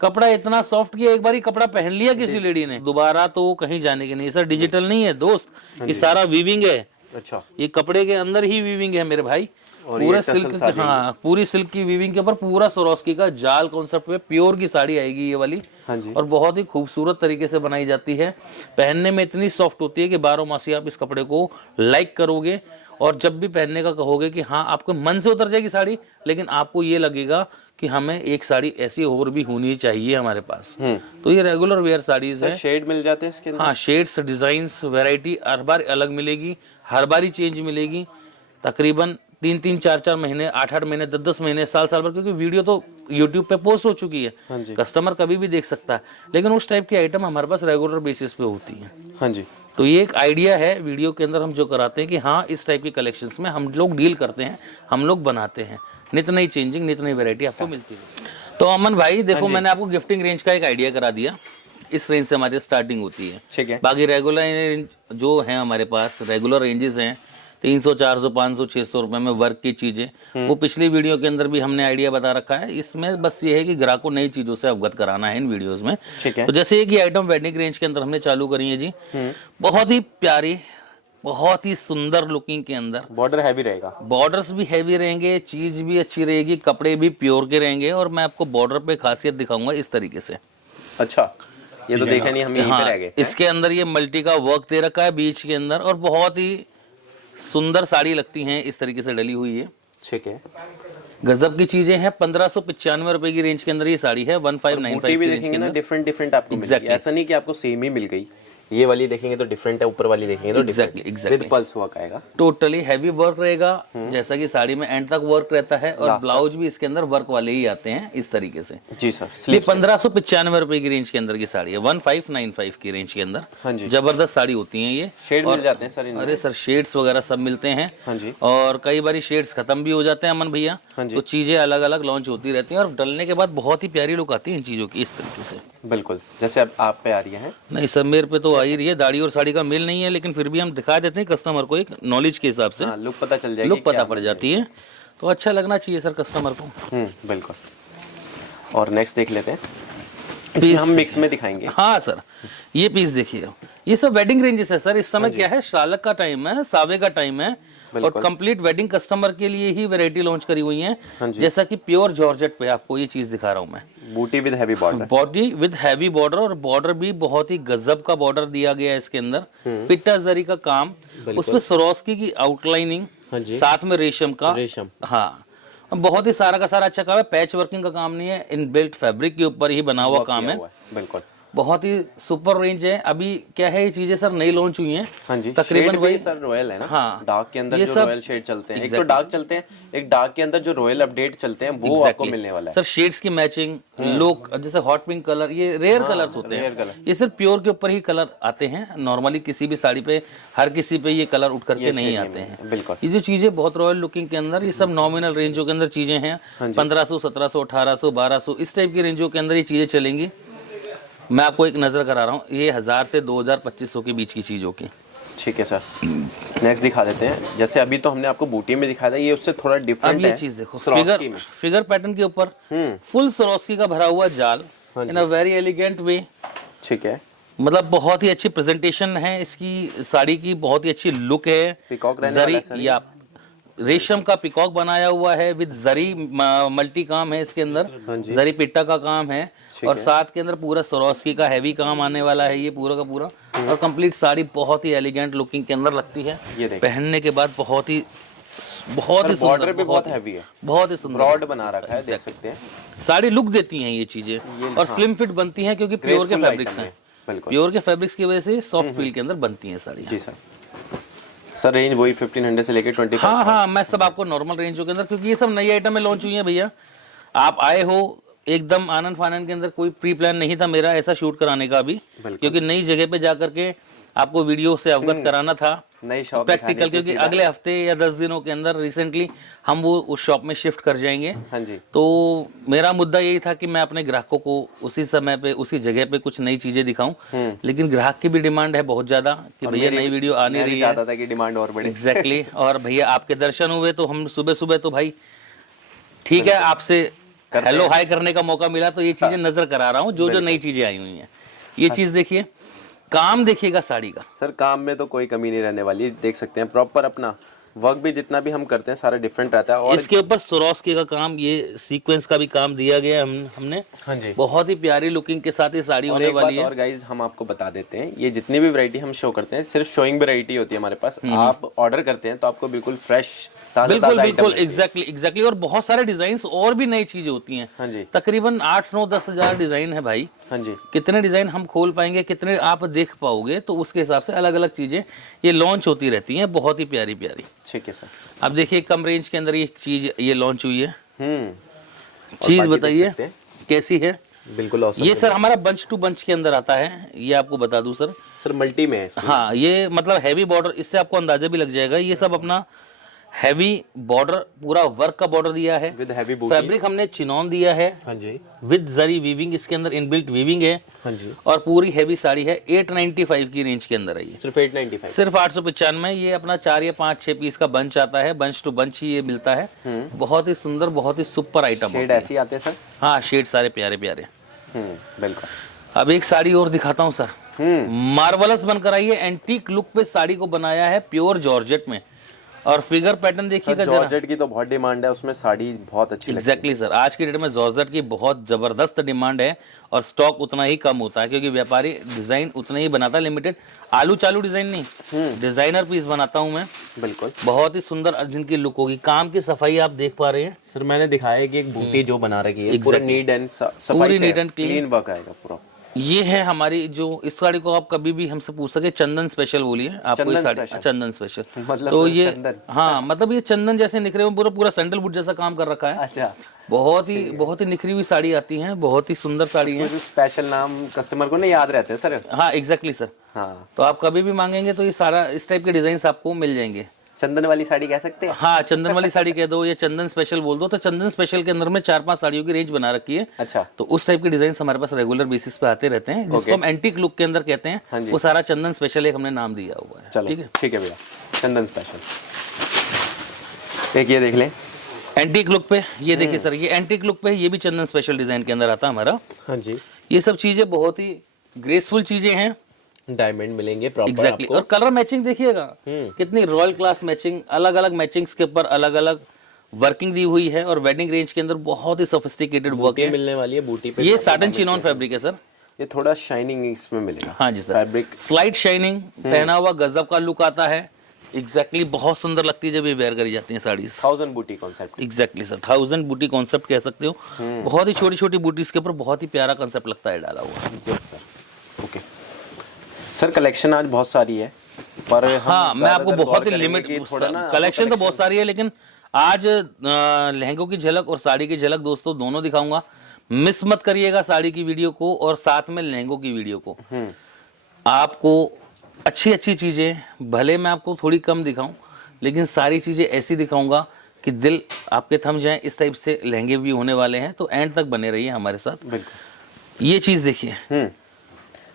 कपड़ा इतना सॉफ्ट कि एक बार ही कपड़ा पहन लिया किसी लेडी ने, दोबारा तो कहीं जाने की नहीं। सर डिजिटल नहीं है दोस्त, ये सारा वीविंग है। अच्छा, ये कपड़े के अंदर ही वीविंग है मेरे भाई, पूरा सिल्क, हाँ पूरी सिल्क की वीविंग के ऊपर पूरा स्वरोस्की का जाल कॉन्सेप्ट पे प्योर की साड़ी आएगी ये वाली। हाँ जी। और बहुत ही खूबसूरत तरीके से बनाई जाती है, पहनने में इतनी सॉफ्ट होती है कि 12 मासी आप इस कपड़े को लाइक करोगे, और जब भी पहनने का कहोगे कि हाँ आपको मन से उतर जाएगी साड़ी, लेकिन आपको ये लगेगा कि हमें एक साड़ी ऐसी और भी होनी चाहिए हमारे पास। तो ये रेगुलर वेयर साड़ीज है। शेड मिल जाते हैं इसके अंदर? हाँ, शेड्स, डिजाइन्स, वैरायटी हर बार अलग मिलेगी, हर बार ही चेंज मिलेगी। तकरीबन 3-3, 4-4 महीने, 8-8 महीने, 10-10 महीने, साल भर, क्योंकि वीडियो तो यूट्यूब पे पोस्ट हो चुकी है, कस्टमर कभी भी देख सकता है। लेकिन उस टाइप की आइटम हमारे पास रेगुलर बेसिस पे होती है। हाँ जी। तो ये एक आइडिया है वीडियो के अंदर हम जो कराते हैं कि हाँ इस टाइप की कलेक्शंस में हम लोग डील करते हैं, हम लोग बनाते हैं, नित नई चेंजिंग, नित नई वैरायटी आपको मिलती है। तो अमन भाई देखो, मैंने आपको गिफ्टिंग रेंज का एक आइडिया करा दिया। इस रेंज से हमारी स्टार्टिंग होती है। ठीक है। बाकी रेगुलर जो है हमारे पास रेगुलर रेंजेस हैं 300, 400, 500, 600 रुपए में वर्क की चीजें। वो पिछली वीडियो के अंदर भी हमने आइडिया बता रखा है। इसमें बस ये है कि ग्राहक को नई चीजों से अवगत कराना है इन वीडियोस में। ठीक है। तो जैसे एक ये आइटम वेडिंग रेंज के अंदर हमने चालू करी है जी, बहुत ही प्यारी, बहुत ही सुंदर लुकिंग के अंदर। बॉर्डर हैवी रहेगा, बॉर्डर्स भी हैवी रहेंगे, चीज भी अच्छी रहेगी, कपड़े भी प्योर के रहेंगे। और मैं आपको बॉर्डर पे खासियत दिखाऊंगा इस तरीके से। अच्छा, ये तो देखा नहीं, हम यहीं पे रह गए। इसके अंदर ये मल्टी का वर्क दे रखा है बीच के अंदर, और बहुत ही सुंदर साड़ी लगती हैं इस तरीके से डली हुई है। ठीक है। गजब की चीजें हैं। 1595 रुपए की रेंज के अंदर ये साड़ी है। 1595 की रेंज के अंदर डिफरेंट आपको मिलेगी। ऐसा नहीं कि आपको सेम ही मिल गई। ये वाली देखेंगे तो डिफरेंट है, ऊपर वाली देखेंगे तो डिफरेंट, विद पल्स वर्क आएगा। टोटली हैवी वर्क रहेगा, जैसा कि साड़ी में एंड तक वर्क रहता है। और ब्लाउज भी इसके अंदर वर्क वाले ही आते हैं इस तरीके से। जी सर। ये 1595 रुपए की रेंज के अंदर की साड़ी है, 1595 की रेंज के अंदर। हाँ जी। जबरदस्त साड़ी होती है ये। शेड मिल जाते हैं सर इनमें? अरे सर शेड्स वगैरह सब मिलते हैं। हाँ जी। और कई बार शेड्स खत्म भी हो जाते हैं अमन भैया। हाँ जी। तो चीजें अलग अलग लॉन्च होती रहती हैं, और डलने के बाद बहुत ही प्यारी लुक आती है इन चीजों की इस तरीके से। बिल्कुल, जैसे अब आप पे आ रही है। नहीं सर मेरे पे तो आ ही रही है, दाढ़ी और साड़ी का मेल नहीं है, लेकिन फिर भी हम दिखा देते हैं कस्टमर को एक नॉलेज के हिसाब से। लुक पता चल जाएगी, लुक पता पड़ जाती है, तो अच्छा लगना चाहिए सर कस्टमर को। बिल्कुल। और नेक्स्ट देख लेते हैं, इसमें हम मिक्स में दिखाएंगे। हाँ सर, ये पीस देखिए, ये सब वेडिंग रेंजेस है सर। इस समय क्या है, शालक का टाइम है, सावे का टाइम है, और कंप्लीट वेडिंग कस्टमर के लिए ही वैरायटी लॉन्च करी हुई है। जैसा कि प्योर जॉर्जेट पे आपको ये चीज दिखा रहा हूँ मैं। बूटी with heavy border, body with heavy border, और बॉर्डर भी बहुत ही गजब का बॉर्डर दिया गया है इसके अंदर। पिट्टा जरी का काम, उसमें स्वरोस्की की आउटलाइनिंग, साथ में रेशम का। हाँ, बहुत ही सारा का सारा अच्छा काम है। पैच वर्किंग का काम नहीं है, इन बिल्ट फैब्रिक के ऊपर ही बना हुआ काम है। बिल्कुल, बहुत ही सुपर रेंज है। अभी क्या है, ये चीजें सर नई लॉन्च हुई हैं। हाँ जी। तकरीबन वही सर रॉयल है ना। हाँ, डार्क के अंदर जो रॉयल शेड चलते हैं, एक तो डार्क चलते हैं, एक डार्क के अंदर जो रॉयल अपडेट चलते हैं वो आपको मिलने वाला है। सर शेड्स की मैचिंग, लुक, जैसे हॉट पिंक कलर, ये रेयर कलर्स होते हैं। ये सिर्फ प्योर के ऊपर ही कलर आते हैं, नॉर्मली किसी भी साड़ी पे हर किसी पे ये कलर उठ करके नहीं आते हैं। बिल्कुल। ये जो चीजें बहुत रॉयल लुकिंग के अंदर, ये सब नॉमिनल रेंजों के अंदर चीजें हैं। 1500, 1700, 1800, 1200 इस टाइप की रेंजों के अंदर ये चीजें चलेंगी। मैं आपको एक नजर करा रहा हूँ, ये 1000 से 2000, 2500 के बीच की चीजों की। ठीक है सर, नेक्स्ट दिखा देते हैं। जैसे अभी तो हमने आपको बूटी में दिखाया था, ये उससे थोड़ा डिफरेंट है। अब ये चीज देखो, फिगर पैटर्न के ऊपर फुल स्वरोस्की का भरा हुआ जाल इन अ वेरी एलिगेंट वे। ठीक है, मतलब बहुत ही अच्छी प्रेजेंटेशन है इसकी साड़ी की, बहुत ही अच्छी लुक है। पिकॉक जरी या रेशम का पिकॉक बनाया हुआ है, विद जरी मल्टी काम है इसके अंदर, जरी पिट्टा का काम है, और साथ के अंदर पूरा स्वरोस्की का हैवी काम आने वाला है ये पूरा का पूरा। और कंप्लीट साड़ी बहुत ही एलिगेंट लुकिंग के अंदर लगती है, पहनने के बाद बहुत ही बॉर्डर भी बहुत हैवी है, बहुत ही सुंदर ब्रॉड बना रखा है, देख सकते हैं। साड़ी लुक देती हैं ये चीजें, और स्लिम फिट बनती हैं क्योंकि प्योर के फैब्रिक्स हैं। प्योर के फैब्रिक्स की वजह से सॉफ्ट फील के अंदर बनती हैं साड़ी। जी सर, रेंज वही 1500 से लेके 25। हाँ, मैं सब आपको नॉर्मल रेंजों के अंदर, क्योंकि ये सब नई आइटम में लॉन्च हुई है भैया। आप आए हो एकदम आनंद फानंद के अंदर, कोई प्री प्लान नहीं था मेरा ऐसा शूट कराने का अभी, क्योंकि नई जगह पे जाकर के आपको वीडियो से अवगत कराना था, नई शॉप प्रैक्टिकल, क्योंकि अगले हफ्ते या 10 दिनों के अंदर रिसेंटली हम वो उस शॉप में शिफ्ट कर जाएंगे। हाँ जी। तो मेरा मुद्दा यही था कि मैं अपने ग्राहकों को उसी समय पे उसी जगह पे कुछ नई चीजें दिखाऊं, लेकिन ग्राहक की भी डिमांड है बहुत ज्यादा कि भैया नई वीडियो आ नहीं रही है। चाहता था कि डिमांड और बढ़े। एग्जैक्टली और भैया आपके दर्शन हुए तो हम सुबह सुबह तो भाई ठीक है आपसे हेलो हाय करने का मौका मिला, तो ये चीजें नजर करा रहा हूँ जो जो नई चीजें आई हुई हैं। ये चीज देखिए, काम देखिएगा साड़ी का सर, काम में तो कोई कमी नहीं रहने वाली, देख सकते हैं प्रॉपर अपना वर्क भी जितना भी हम करते हैं सारा डिफरेंट रहता है। और इसके ऊपर स्वरोस्की का काम, ये सीक्वेंस का भी काम दिया गया है हमने। हाँ जी, बहुत ही प्यारी लुकिंग के साथ ये साड़ी होने वाली है। और गाइज हम आपको बता देते हैं, ये जितनी भी वैरायटी हम शो करते हैं सिर्फ शोइंग वैरायटी होती है हमारे पास। आप ऑर्डर करते हैं तो आपको बिल्कुल फ्रेश बिल्कुल बिल्कुल एग्जैक्टली और बहुत सारे डिजाइन और भी नई चीजें होती हैं। हाँ जी, तकरीबन 8-9-10 हजार डिजाइन है भाई। हाँ जी, कितने डिजाइन हम खोल पाएंगे, कितने आप देख पाओगे, तो उसके हिसाब से अलग अलग चीजें ये लॉन्च होती रहती हैं, बहुत ही प्यारी प्यारी। ठीक है सर। अब देखिए कम रेंज के अंदर ये चीज ये लॉन्च हुई है। चीज बताइए कैसी है। बिल्कुल awesome। ये सर हमारा बंच टू बंच के अंदर आता है, ये आपको बता दूं सर। सर मल्टी में है इसमें। हाँ, ये मतलब हैवी बॉर्डर, इससे आपको अंदाजा भी लग जाएगा। ये सब अपना हैवी बॉर्डर, पूरा वर्क का बॉर्डर दिया है विद हैवी बूटीज। फैब्रिक हमने चिनॉन दिया है। हाँ जी, विद जरी वीविंग, इसके अंदर इनबिल्ट वीविंग है। हाँ जी, और पूरी हैवी साड़ी है। 895 की रेंज के अंदर है ये। सिर्फ 895, सिर्फ 895। ये अपना 4 या 5-6 पीस का बंच आता है, बंच टू बंच ही ये मिलता है। बहुत ही सुंदर, बहुत ही सुपर आइटम। शेड ऐसी आते हैं सर। हाँ, शेड सारे प्यारे प्यारे। बिल्कुल। अब एक साड़ी और दिखाता हूँ सर। मार्वलस बनकर आई है, एंटीक लुक पे साड़ी को बनाया है, प्योर जॉर्जेट में। और फिगर पैटर्न देखिएगा, जॉर्जेट की तो बहुत डिमांड है, उसमें साड़ी बहुत अच्छी लगती है। एग्जैक्टली सर, आज की डेट में जॉर्जेट की बहुत जबरदस्त डिमांड है और स्टॉक उतना ही कम होता है, क्योंकि व्यापारी डिजाइन उतने ही बनाता है, लिमिटेड आलू चालू डिजाइन नहीं, डिजाइनर पीस बनाता हूं मैं। बिल्कुल, बहुत ही सुंदर जिनकी लुक होगी। काम की सफाई आप देख पा रहे हैं सर। मैंने दिखाया कि एक बूटी जो बना रखी है, पूरा नीट एंड सफाई से क्लीन वर्क आएगा पूरा। ये है हमारी जो, इस साड़ी को आप कभी भी हमसे पूछ सके, चंदन स्पेशल बोलिए आपको। ये साड़ी चंदन स्पेशल मतलब तो ये चंदन। हाँ, मतलब ये चंदन जैसे निखरे हुए, पूरा पूरा सैंडलवुड जैसा काम कर रखा है। अच्छा, बहुत ही निखरी हुई साड़ी आती है, बहुत ही सुंदर साड़ी है। स्पेशल नाम कस्टमर को नहीं याद रहते हैं सर। हाँ एग्जैक्टली सर। हाँ, तो आप कभी भी मांगेंगे तो ये सारा इस टाइप के डिजाइन आपको मिल जाएंगे। चंदन वाली साड़ी कह सकते हैं। हाँ, चंदन वाली साड़ी कह दो या चंदन स्पेशल बोल दो। तो चंदन स्पेशल के अंदर में 4-5 साड़ियों की रेंज बना रखी है। अच्छा, तो उस टाइप के डिजाइन हमारे पास रेगुलर बेसिस पे आते रहते हैं, जिसको हम एंटीक लुक के अंदर कहते हैं। हाँ जी, वो सारा चंदन स्पेशल एक हमने नाम दिया हुआ है। चलो ठीक है भैया, चंदन स्पेशल। एक ये देख लें एंटीक लुक पे, ये देखिए सर, ये एंटीक लुक पे, ये भी चंदन स्पेशल डिजाइन के अंदर आता है हमारा। हाँ जी, ये सब चीजें बहुत ही ग्रेसफुल चीजें हैं। डायमंड मिलेंगे प्रॉपर एग्जैक्टली। और कलर मैचिंग देखिएगा कितनी रॉयल क्लास मैचिंग, अलग अलग मैचिंग्स के ऊपर अलग अलग वर्किंग दी हुई है। और वेडिंग रेंज के अंदर बहुत ही सोफिस्टिकेटेड वर्क है मिलने वाली है बूटी पे। ये साटन चिनॉन फैब्रिक है सर। ये थोड़ा शाइनिंग इसमें मिलेगा। हाँ जी सर, फैब्रिक स्लाइट शाइनिंग, पहना हुआ गजब का लुक आता है। एग्जैक्टली बहुत सुंदर लगती है जब ये वेयर करी जाती है साड़ी। 1000 बूटी कॉन्सेप्ट। एग्जैक्टली सर, 1000 बूटी कॉन्सेप्ट कह सकते हो। बहुत ही छोटी छोटी बूटीज के ऊपर बहुत ही प्यारा कॉन्सेप्ट लगता है डाला हुआ। Yes sir. Okay sir, collection आज बहुत सारी है, पर हाँ मैं आपको बहुत ही लिमिट, कलेक्शन तो बहुत सारी है, लेकिन आज लहंगों की झलक और साड़ी की झलक दोस्तों दोनों दिखाऊंगा। मिस मत करिएगा साड़ी की वीडियो को और साथ में लहंगों की वीडियो को। आपको अच्छी अच्छी चीजें, भले मैं आपको थोड़ी कम दिखाऊं, लेकिन सारी चीजें ऐसी दिखाऊंगा कि दिल आपके थम जाए। इस टाइप से लहंगे भी होने वाले हैं, तो एंड तक बने रहिए हमारे साथ। ये चीज देखिए,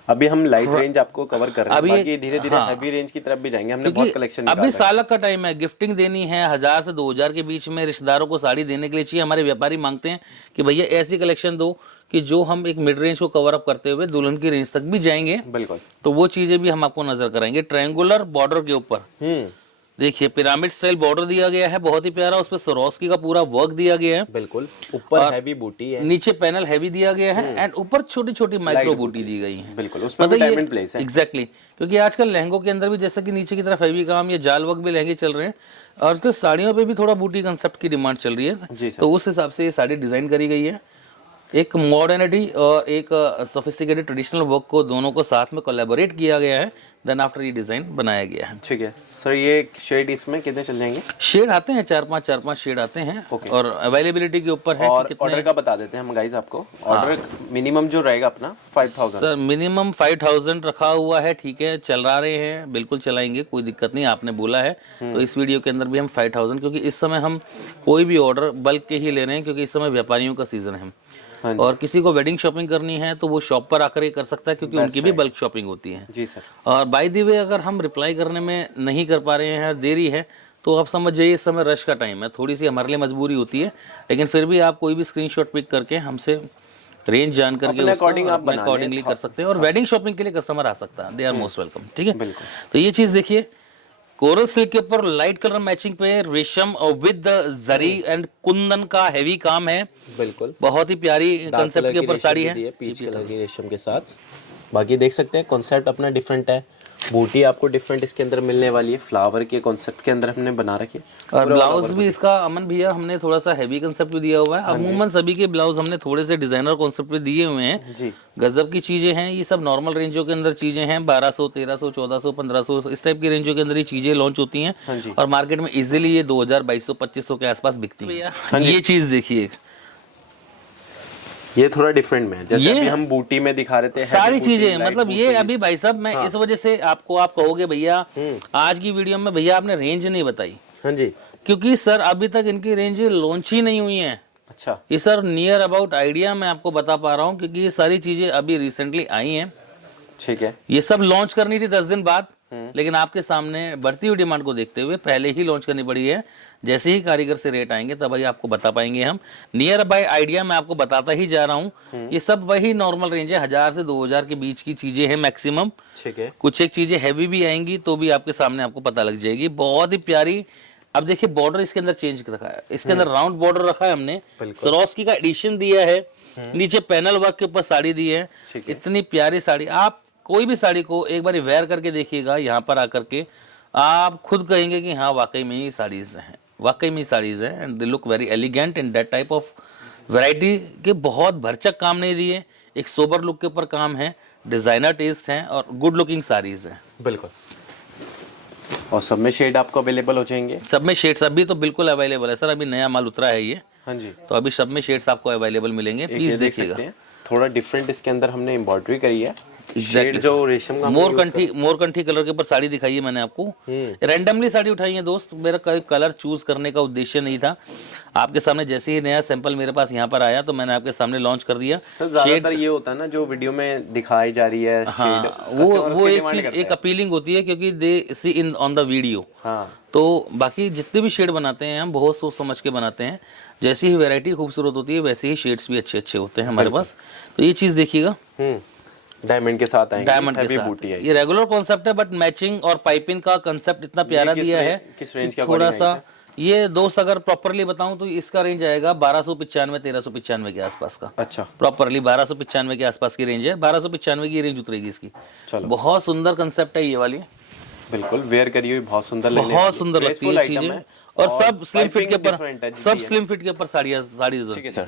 अभी हम लाइट रेंज आपको कवर कर रहे हैं, बाकी धीरे धीरे हैवी रेंज की तरफ भी जाएंगे। हमने बहुत कलेक्शन निकाला है। अभी सालक का टाइम है, गिफ्टिंग देनी है 1000 से 2000 के बीच में, रिश्तेदारों को साड़ी देने के लिए चाहिए। हमारे व्यापारी मांगते हैं कि भैया ऐसी कलेक्शन दो कि जो हम एक मिड रेंज को कवर अप करते हुए दुल्हन की रेंज तक भी जाएंगे। बिल्कुल, तो वो चीजें भी हम आपको नजर कराएंगे। ट्रायंगुलर बॉर्डर के ऊपर देखिए पिरामिड स्टाइल बॉर्डर दिया गया है, बहुत ही प्यारा। उस पर स्वरोस्की का पूरा वर्क दिया गया है। बिल्कुल, ऊपर हैवी बूटी है, नीचे पैनल हैवी दिया गया है, एंड ऊपर छोटी छोटी माइक्रो बूटी दी गई है। बिल्कुल, उसमें भी डायमंड प्लेस है। एग्जैक्टली, क्योंकि आजकल लहंगों के अंदर भी जैसा कि नीचे की तरफ हैवी काम या जाल वर्क भी लहंगे चल रहे हैं, और तो साड़ियों पे भी थोड़ा बूटी कंसेप्ट की डिमांड चल रही है। तो उस हिसाब से ये साड़ी डिजाइन करी गई है। एक मॉडर्निटी और एक सोफिस्टिकेटेड ट्रेडिशनल वर्क को दोनों को साथ में कोलैबोरेट किया गया है, देन आफ्टर ये डिजाइन बनाया गया है। ठीक है सर, ये शेड इसमें कितने चल जाएंगे? शेड आते हैं 4-5 शेड आते हैं। और अवेलेबिलिटी के ऊपर है और कि कितने। ऑर्डर का बता देते हैं हम गाइस आपको। ऑर्डर मिनिमम जो रहेगा अपना 5000 सर मिनिमम 5000 रखा हुआ है। ठीक है, चला रहे हैं, बिल्कुल चलाएंगे, कोई दिक्कत नहीं, आपने बोला है तो इस वीडियो के अंदर भी हम 5000, क्योंकि इस समय हम कोई भी ऑर्डर बल्क के ही ले रहे हैं, क्योंकि इस समय व्यापारियों का सीजन है। और किसी को वेडिंग शॉपिंग करनी है तो वो शॉप पर आकर ही कर सकता है, क्योंकि उनकी भी बल्क शॉपिंग होती है। जी सर। और बाय द वे अगर हम रिप्लाई करने में नहीं कर पा रहे हैं, देरी है, तो आप समझ जाइए इस समय रश का टाइम है, थोड़ी सी हमारे लिए मजबूरी होती है, लेकिन फिर भी आप कोई भी स्क्रीनशॉट पिक करके हमसे रेंज जान करके अकॉर्डिंगली कर सकते हैं। और वेडिंग शॉपिंग के लिए कस्टमर आ सकता है, दे आर मोस्ट वेलकम। ठीक है, तो ये चीज देखिए, कोरल सिल्क के ऊपर लाइट कलर मैचिंग पे रेशम और विद जरी एंड कुंदन का हैवी काम है। बिल्कुल, बहुत ही प्यारी कंसेप्ट के ऊपर साड़ी है, पीच कलर की रेशम के साथ। बाकी देख सकते हैं कॉन्सेप्ट अपना डिफरेंट है, बूटी आपको डिफरेंट इसके अंदर मिलने वाली है, फ्लावर के कॉन्सेप्ट के अंदर हमने बना रखी है। और ब्लाउज भी इसका अमन भैया हमने थोड़ा सा हैवी कंसेप्ट भी दिया हुआ है। अमूमन सभी के ब्लाउज हमने थोड़े से डिजाइनर कॉन्सेप्ट पे दिए हुए हैं जी। गजब की चीजें हैं, ये सब नॉर्मल रेंजों के अंदर चीजें हैं, 1200, 1300, 1400, 1500 इस टाइप की रेंजों के अंदर ये चीजें लॉन्च होती हैं। और मार्केट में इजीली ये 2000, 2200, 2500 के आसपास बिकती है। ये चीज देखिए, ये थोड़ा डिफरेंट में, जैसे अभी हम बूटी में दिखा रहे थे सारी चीजें, मतलब ये अभी भाई साहब मैं इस वजह से आप कहोगे भैया आज की वीडियो में भैया आपने रेंज नहीं बताई। हाँ जी, क्योंकि सर अभी तक इनकी रेंज लॉन्च ही नहीं हुई है। अच्छा, ये सर नियर अबाउट आइडिया मैं आपको बता पा रहा हूँ, क्योंकि ये सारी चीजें अभी रिसेंटली आई हैं। ठीक है, ये सब लॉन्च करनी थी 10 दिन बाद, लेकिन आपके सामने बढ़ती हुई डिमांड को देखते हुए पहले ही लॉन्च करनी पड़ी है। जैसे ही कारीगर से रेट आएंगे तब भाई आपको बता पाएंगे हम। नियर बाय आइडिया मैं आपको बताता ही जा रहा हूँ, ये सब वही नॉर्मल रेंज है, 1000 से 2000 के बीच की चीजें हैं मैक्सिमम। ठीक है, कुछ एक चीजें हैवी भी आएंगी तो भी आपके सामने आपको पता लग जाएगी, बहुत ही प्यारी। अब देखिए बॉर्डर इसके अंदर चेंज रखा है, इसके अंदर राउंड बॉर्डर रखा है हमने, सरोस्की का एडिशन दिया है, नीचे पैनल वर्क के ऊपर साड़ी दी है। इतनी प्यारी साड़ी, आप कोई भी साड़ी को एक बार वेयर करके देखिएगा यहाँ पर आकर के, आप खुद कहेंगे कि हाँ वाकई में ही साड़ीज हैं, वाकई में साड़ीज है, and they look very elegant in that type of variety के। बहुत भरचक काम नहीं दिए, एक सोबर लुक के ऊपर काम है, डिजाइनर टेस्ट है और गुड लुकिंग साड़ीज है। बिल्कुल, और सब में शेड आपको अवेलेबल हो जाएंगे। सब में शेड्स अभी तो बिल्कुल अवेलेबल है सर, अभी नया माल उतरा है ये। हाँ जी, तो अभी सब में शेड्स आपको अवेलेबल मिलेंगे, प्लीज देखिएगा। थोड़ा डिफरेंट इसके अंदर हमने एम्ब्रॉयडरी करी है, शेड जो रेशम का मोरकंठी कलर के ऊपर साड़ी दिखाई है मैंने आपको। रैंडमली साड़ी उठाई है दोस्त, मेरा कलर चूज करने का उद्देश्य नहीं था। आपके सामने जैसे ही नया सैंपल मेरे पास यहाँ पर आया तो मैंने आपके सामने लॉन्च कर दिया। ज्यादातर ये होता है ना जो वीडियो में दिखाई जा रही है, हाँ, वो एक चीज एक अपीलिंग होती है, क्योंकि दे सी इन ऑन द वीडियो। तो बाकी जितने भी शेड बनाते हैं हम बहुत सोच समझ के बनाते हैं, जैसी ही वैरायटी खूबसूरत होती है वैसे ही शेड्स भी अच्छे अच्छे होते हैं हमारे पास। तो ये चीज देखिएगा, डायमंड के साथ आएंगे, डायमंड के साथ। ये रेगुलर कॉन्सेप्ट है, बट मैचिंग और पाइपिंग का कॉन्सेप्ट इतना प्यारा दिया है। किस रेंज का थोड़ा सा ये दोस्त अगर प्रॉपरली बताऊं तो इसका रेंज आएगा 1295, 1395 के आसपास का। अच्छा, प्रॉपरली 1295 के आसपास की रेंज है, 1295 की रेंज उतरेगी इसकी। चलो, बहुत सुंदर कंसेप्ट है ये वाली, बिल्कुल वेयर करी हुई बहुत सुंदर लगती है, बहुत सुंदर लगती है चीजें। और सब स्लिम फिट के ऊपर, सब स्लिम फिट के ऊपर साड़ी। ठीक है सर।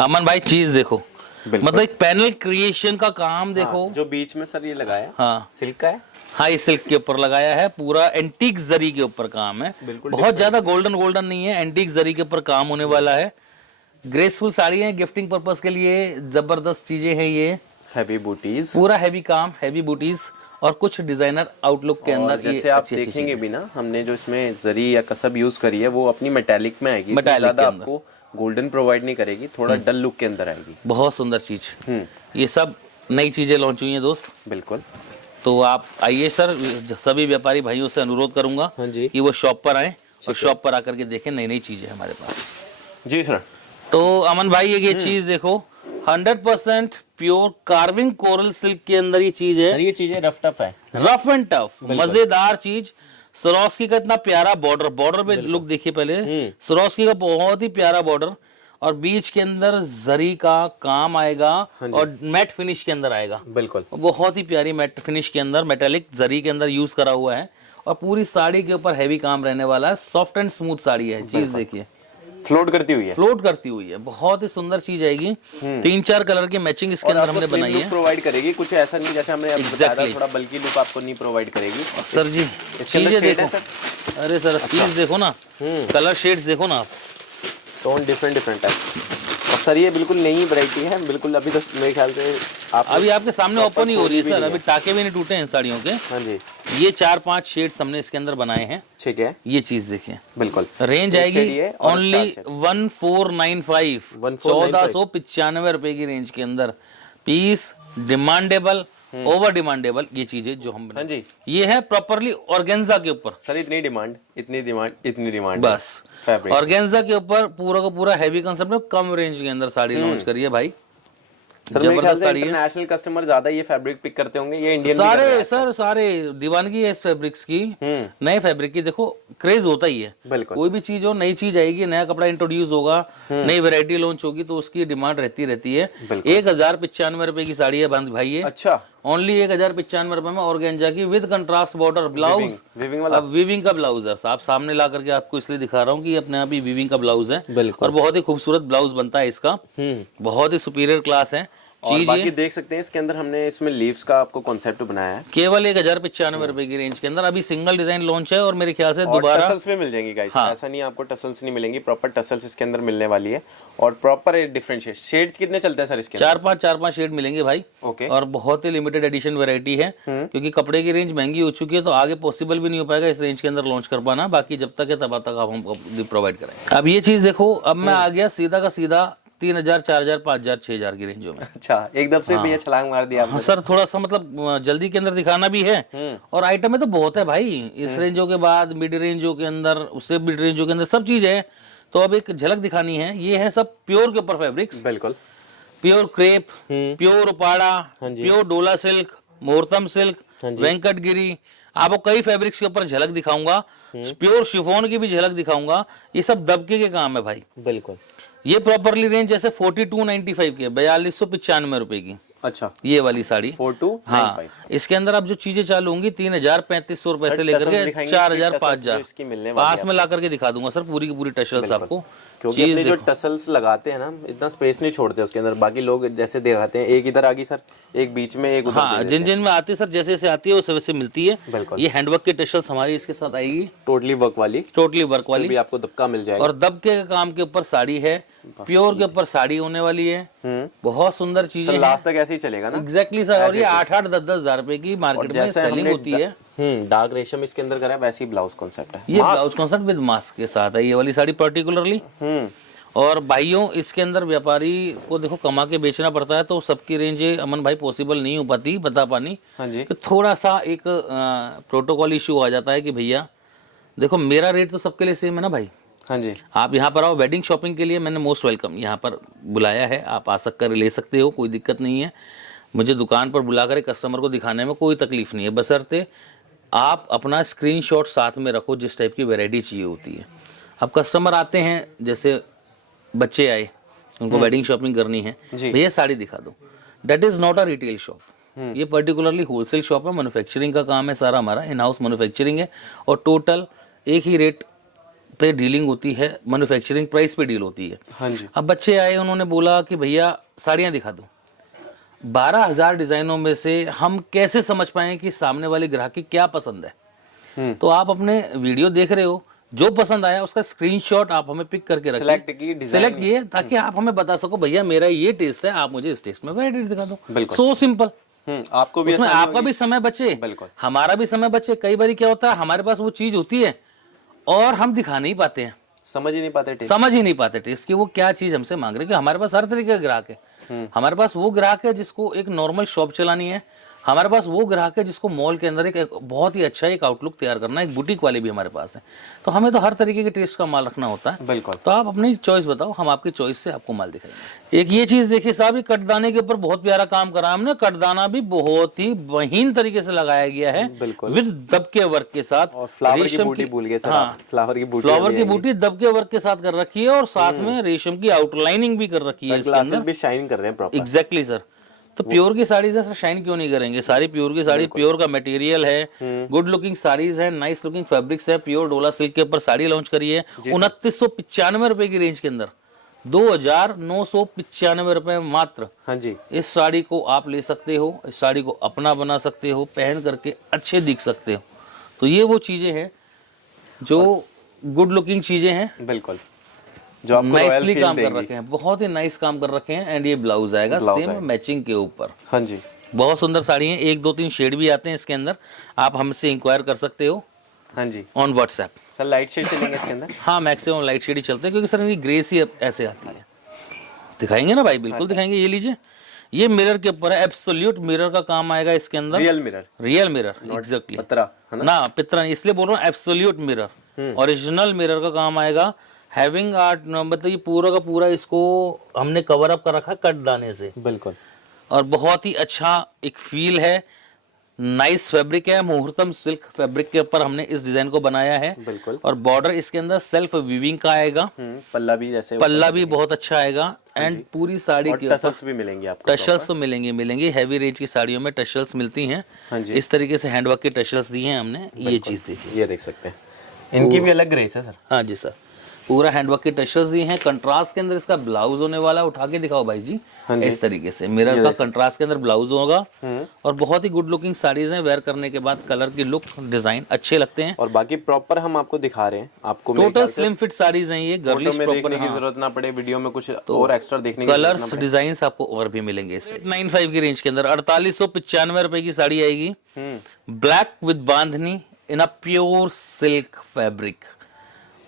अमन भाई चीज देखो, मतलब एक पैनल क्रिएशन का काम देखो। जो बीच में सर ये लगाया, हाँ सिल्क का है। हाँ, ये सिल्क के ऊपर लगाया है, पूरा एंटीक जरी के ऊपर काम है, बहुत ज्यादा गोल्डन नहीं है, एंटीक जरी के ऊपर काम होने वाला है। ग्रेसफुल साड़ी है, गिफ्टिंग पर्पस के लिए जबरदस्त चीजें हैं ये। हैवी बूटीज, पूरा हैवी काम, हैवी बूटीज और कुछ डिजाइनर आउटलुक के अंदर। जैसे आप देखेंगे भी ना, हमने जो इसमें जरी या कसब यूज करी है वो अपनी मेटालिक में आएगी, ज्यादा आपको गोल्डन प्रोवाइड नहीं करेगी, थोड़ा डल लुक के अंदर आएगी। बहुत सुंदर चीज। ये सब नई चीजें लॉन्च हुई हैं दोस्त। बिल्कुल, तो आप आइए सर, सभी व्यापारी भाइयों से अनुरोध करूंगा कि वो शॉप पर आए और शॉप पर आकर के देखें नई नई चीजें हमारे पास। जी सर। तो अमन भाई ये चीज देखो, 100% प्योर कार्विंग कोरल सिल्क के अंदर ये चीज है। ये चीजें रफ टफ है, रफ एंड टफ, मजेदार चीज। सरोस्की का इतना प्यारा बॉर्डर पे लुक देखिए पहले, सरोस्की का बहुत ही प्यारा बॉर्डर, और बीच के अंदर जरी का काम आएगा और मैट फिनिश के अंदर आएगा। बिल्कुल, बहुत ही प्यारी मैट फिनिश के अंदर, मेटालिक जरी के अंदर यूज करा हुआ है, और पूरी साड़ी के ऊपर हैवी काम रहने वाला है। सॉफ्ट एंड स्मूथ साड़ी है, चीज देखिए फ्लोट करती हुई है, फ्लोट करती हुई है, बहुत ही सुंदर चीज आएगी। 3-4 कलर की मैचिंग इसके अंदर हमने बनाई है, प्रोवाइड करेगी। कुछ ऐसा नहीं जैसे हमने बताया था, थोड़ा बल्कि लुक आपको नहीं प्रोवाइड करेगी सर जी। चीजें देखो अरे सर, चीज देखो ना, कलर शेड्स देखो ना आप, टोन डिफरेंट है। और सर ये बिल्कुल नई वैरायटी है, बिल्कुल अभी तो मेरे ख्याल से अभी आपके सामने ओपन ही हो रही है सर, अभी टाके भी नहीं टूटे हैं साड़ियों के। हाँ जी, ये 4-5 शेड्स हमने इसके अंदर बनाए हैं। ठीक है, ये चीज देखिए, बिल्कुल रेंज आएगी ओनली 1495, 1495 रुपए की रेंज के अंदर। पीस डिमांडेबल, ओवर डिमांडेबल ये चीजें जो हम हाँ जी, ये है प्रॉपरली ऑर्गेन्जा के ऊपर। सर इतनी डिमांड बस ऑर्गेन्जा के ऊपर पूरा का पूरा हैवी कंसेप्ट में कम रेंज के अंदर साड़ी लॉन्च करी है भाई। सर मेरे ख्याल से इंटरनेशनल कस्टमर ज्यादा ये फैब्रिक पिक करते होंगे, ये इंडियन सारे सर सारे दीवानगी है इस फैब्रिक्स की। नए फैब्रिक की देखो क्रेज होता ही है, कोई भी चीज हो, नई चीज आएगी, नया कपड़ा इंट्रोड्यूस होगा, नई वैरायटी लॉन्च होगी तो उसकी डिमांड रहती है। 1095 रुपए की साड़ी है भाई ये। अच्छा, ओनली 1095 रुपए में ऑर्गेन्जा की विद कंट्रास्ट बॉर्डर ब्लाउज, अब वीविंग का ब्लाउज है। आप सामने ला करके आपको इसलिए दिखा रहा हूँ कि अपने आप ही वीविंग का ब्लाउज है और बहुत ही खूबसूरत ब्लाउज बनता है इसका, बहुत ही सुपीरियर क्लास है चीज। बाकी देख सकते हैं इसके अंदर हमने इसमें लीव्स का आपको कॉन्सेप्ट बनाया है, केवल 1095 रुपए की रेंज के अंदर। अभी सिंगल डिजाइन लॉन्च है और मेरे ख्याल से दोबारा टसल्स में मिल जाएंगी गाइस। ऐसा नहीं आपको टसल्स नहीं मिलेंगी, प्रॉपर टसल्स इसके अंदर मिलने वाली है और प्रॉपर डिफरेंट शेड्स कितने चलते हैं सर इसके? 4-5 शेड मिलेंगे भाई। ओके, और बहुत ही लिमिटेड एडिशन वैरायटी है क्योंकि कपड़े की रेंज महंगी हो चुकी है तो आगे पॉसिबल भी नहीं हो पाएगा इस रेंज के अंदर लॉन्च कर पाना। बाकी जब तक है तब तक आप हम प्रोवाइड करेंगे। अब ये चीज देखो, अब मैं आ गया सीधा का सीधा 3000, 4000, 5000, 6000 की रेंजों में। अच्छा, एकदम से भैया छलांग मार दिया आपने। हाँ सर, थोड़ा सा मतलब जल्दी के अंदर दिखाना भी है और आइटम में तो बहुत है भाई। इस रेंजों के बाद मिड रेंजों के अंदर, उससे मिड रेंजों के अंदर सब चीज है, तो अब एक झलक दिखानी है। ये है सब प्योर के ऊपर फैब्रिक्स, बिल्कुल pure crepe, pure Uppada, pure डोला सिल्क, मोरतम सिल्क, वेंकटगिरी, आपको कई फैब्रिक्स के ऊपर झलक दिखाऊंगा, प्योर शिफॉन की भी झलक दिखाऊंगा। ये सब दबके के काम है भाई, बिल्कुल। ये प्रॉपरली रेंज जैसे 4295 की है, 4295 रुपए की। अच्छा, ये वाली साड़ी 4295। हाँ, इसके अंदर अब जो चीजें चालू होंगी 3000-3500 रुपए से लेकर के 4000, 5000 पास में ला करके दिखा दूंगा सर पूरी की पूरी टशल्स आपको। क्योंकि अपने जो टसल्स लगाते हैं ना, इतना स्पेस नहीं छोड़ते उसके अंदर। बाकी लोग जैसे दिखाते हैं, एक इधर आ गई सर, एक बीच में, एक उधर। हाँ, जिन जिन में आती है सर, जैसे जैसे आती है वैसे वैसे मिलती है। ये हैंडवर्क की टशल्स हमारी इसके साथ आएगी, टोटली वर्क वाली भी आपको दबका मिल जाएगा। और दबके के काम के ऊपर साड़ी है, प्योर के ऊपर साड़ी होने वाली है। बहुत सुंदर चीजें, लास्ट तक ऐसे ही चलेगा ना। एग्जैक्टली सर, और ये 8-8, 10-10 हजार रुपए की मार्केट में सेलिंग होती है। डार्क रेशम इसके अंदर करा है, वैसे ही ब्लाउज कॉन्सेप्ट है। ये ब्लाउज कॉन्सेप्ट विद मास्क के साथ है ये वाली साड़ी पर्टिकुलरली। और भाइयों, इसके अंदर व्यापारी को देखो कमा के बेचना पड़ता है, तो सबकी रेंज अमन भाई पॉसिबल नहीं हो पाती बता पानी। हाँ जी, कि थोड़ा सा एक प्रोटोकॉल इशू आ जाता है कि भैया देखो मेरा रेट तो सबके लिए सेम है ना भाई। हाँ जी, आप यहाँ पर आओ वेडिंग शॉपिंग के लिए, मैंने मोस्ट वेलकम यहाँ पर बुलाया है, आप आ सककर ले सकते हो, कोई दिक्कत नहीं है। मुझे दुकान पर बुलाकर कस्टमर को दिखाने में कोई तकलीफ नहीं है, बशर्ते आप अपना स्क्रीनशॉट साथ में रखो जिस टाइप की वैरायटी चाहिए होती है। अब कस्टमर आते हैं, जैसे बच्चे आए, उनको वेडिंग शॉपिंग करनी है, भैया साड़ी दिखा दो, that is not a retail shop. ये पर्टिकुलरली होलसेल शॉप है, मैन्युफैक्चरिंग का काम है सारा हमारा, इन हाउस मैन्युफैक्चरिंग है और टोटल एक ही रेट पे डीलिंग होती है, मैन्युफैक्चरिंग प्राइस पे डील होती है। हाँ जी। अब बच्चे आए, उन्होंने बोला कि भैया साड़ियाँ दिखा दो। 12,000 डिजाइनों में से हम कैसे समझ पाएं कि सामने वाले ग्राहक की क्या पसंद है? तो आप अपने वीडियो देख रहे हो, जो पसंद आया उसका स्क्रीनशॉट आप हमें पिक करके रखिए, सिलेक्ट किए, ताकि आप हमें बता सको भैया मेरा ये टेस्ट है, आप मुझे इस टेस्ट में वैरायटी दिखा दो। So simple. आपको भी उसमें आपका भी समय बचे, हमारा भी समय बचे। कई बार क्या होता है, हमारे पास वो चीज होती है और हम दिखा नहीं पाते हैं, समझ ही नहीं पाते टेस्ट की वो क्या चीज हमसे मांग रहे हैं। हमारे पास हर तरीके का ग्राहक है। हमारे पास वो ग्राहक है जिसको एक नॉर्मल शॉप चलानी है, हमारे पास वो ग्राहक है जिसको मॉल के अंदर एक बहुत ही अच्छा एक आउटलुक तैयार करना है, एक बुटीक वाले भी हमारे पास है। तो हमें तो हर तरीके के टेस्ट का माल रखना होता है। बिल्कुल। तो आप अपनी चॉइस बताओ, हम आपकी चॉइस से आपको माल दिखाएंगे। एक ये चीज देखिए साहब, ये कटदाने के ऊपर बहुत प्यारा काम करा हमने। कटदाना भी बहुत ही महीन तरीके से लगाया गया है, विद दबके वर्क के साथ। और फ्लावर की बूटी भूल गए सर, हाँ, फ्लावर की बूटी दबके वर्क के साथ कर रखी है और साथ में रेशम की आउटलाइनिंग भी कर रखी है, ग्लासेस भी शाइन कर रहे हैं प्रॉपर। Exactly sir. तो प्योर की साड़ीज है सर, शाइन क्यों नहीं करेंगे? सारी प्योर की साड़ी, प्योर का मटेरियल है, गुड लुकिंग साड़ीज है, नाइस लुकिंग फैब्रिक्स है। प्योर डोला सिल्क के ऊपर साड़ी लॉन्च करी है 2995 रुपए की रेंज के अंदर, 2995 रुपए मात्र। हाँ जी, इस साड़ी को आप ले सकते हो, इस साड़ी को अपना बना सकते हो, पहन करके अच्छे दिख सकते हो। तो ये वो चीजें हैं जो गुड लुकिंग चीजें हैं, बिल्कुल, जो आपको नाइसली काम कर रखे हैं, बहुत ही नाइस काम कर रखे हैं। एंड ये ब्लाउज आएगा सेम मैचिंग के ऊपर। हाँ जी, बहुत सुंदर साड़ी है, 1 2 3 शेड भी आते हैं इसके अंदर, आप हमसे इंक्वायर कर सकते हो हाँ जी on WhatsApp. Sir. Light shade चलेंगे इसके अंदर? हाँ, मैक्सिमम लाइट शेड ही चलते हैं, क्योंकि सर इनकी ग्रेस ही ऐसे आती है। दिखाएंगे ना भाई, बिल्कुल दिखाएंगे। ये लीजिए, ये मिरर के ऊपर है, एब्सोल्यूट मिरर का काम आएगा इसके अंदर। Real mirror, real mirror, exactly. पतरा है ना? ना पितरा, इसलिए बोल रहा हूँ एब्सोल्यूट मिरर, ओरिजिनल मिरर का काम आएगा। हैविंग आर्ट, मतलब ये पूरा का पूरा इसको हमने कवर अप कर रखा कट दाने से, बिल्कुल, और बहुत ही अच्छा एक फील है। नाइस फैब्रिक है, मुहूर्तम सिल्क फैब्रिक के ऊपर हमने इस डिजाइन को बनाया है। बिल्कुल, और बॉर्डर इसके अंदर सेल्फ वीविंग का आएगा। पल्ला भी जैसे, पल्ला भी बहुत अच्छा आएगा। एंड पूरी साड़ी के टसल्स भी मिलेंगे आपको। टशल्स तो मिलेंगे, हैवी रेंज की साड़ियों में टशल्स मिलती हैं। हाँ जी, इस तरीके से हैंडवर्क के टशल्स दिए हैं हमने। ये चीज देखिए, ये देख सकते हैं, इनकी भी अलग ग्रेस है सर। हाँ जी सर, पूरा हैंडवर्क के टशल्स दिए हैं। कंट्रास्ट के अंदर इसका ब्लाउज होने वाला है, उठा के दिखाओ भाई जी। इस तरीके से मिरर का कंट्रास्ट के अंदर ब्लाउज होगा। और बहुत ही गुड लुकिंग साड़ीज हैं, वेयर करने के बाद कलर की लुक, डिजाइन अच्छे लगते हैं। और बाकी प्रॉपर हम आपको दिखा रहे हैं, आपको टोटल स्लिम फिट साड़ीज हैं ये, गर्लिश में प्रॉपर। देखने की जरूरत ना पड़े, वीडियो में कुछ और एक्स्ट्रा देखने की कलर्स डिजाइन आपको और भी मिलेंगे। 95 की रेंज के अंदर 4895 रुपए की साड़ी आएगी, black with bandhani in a pure silk fabric.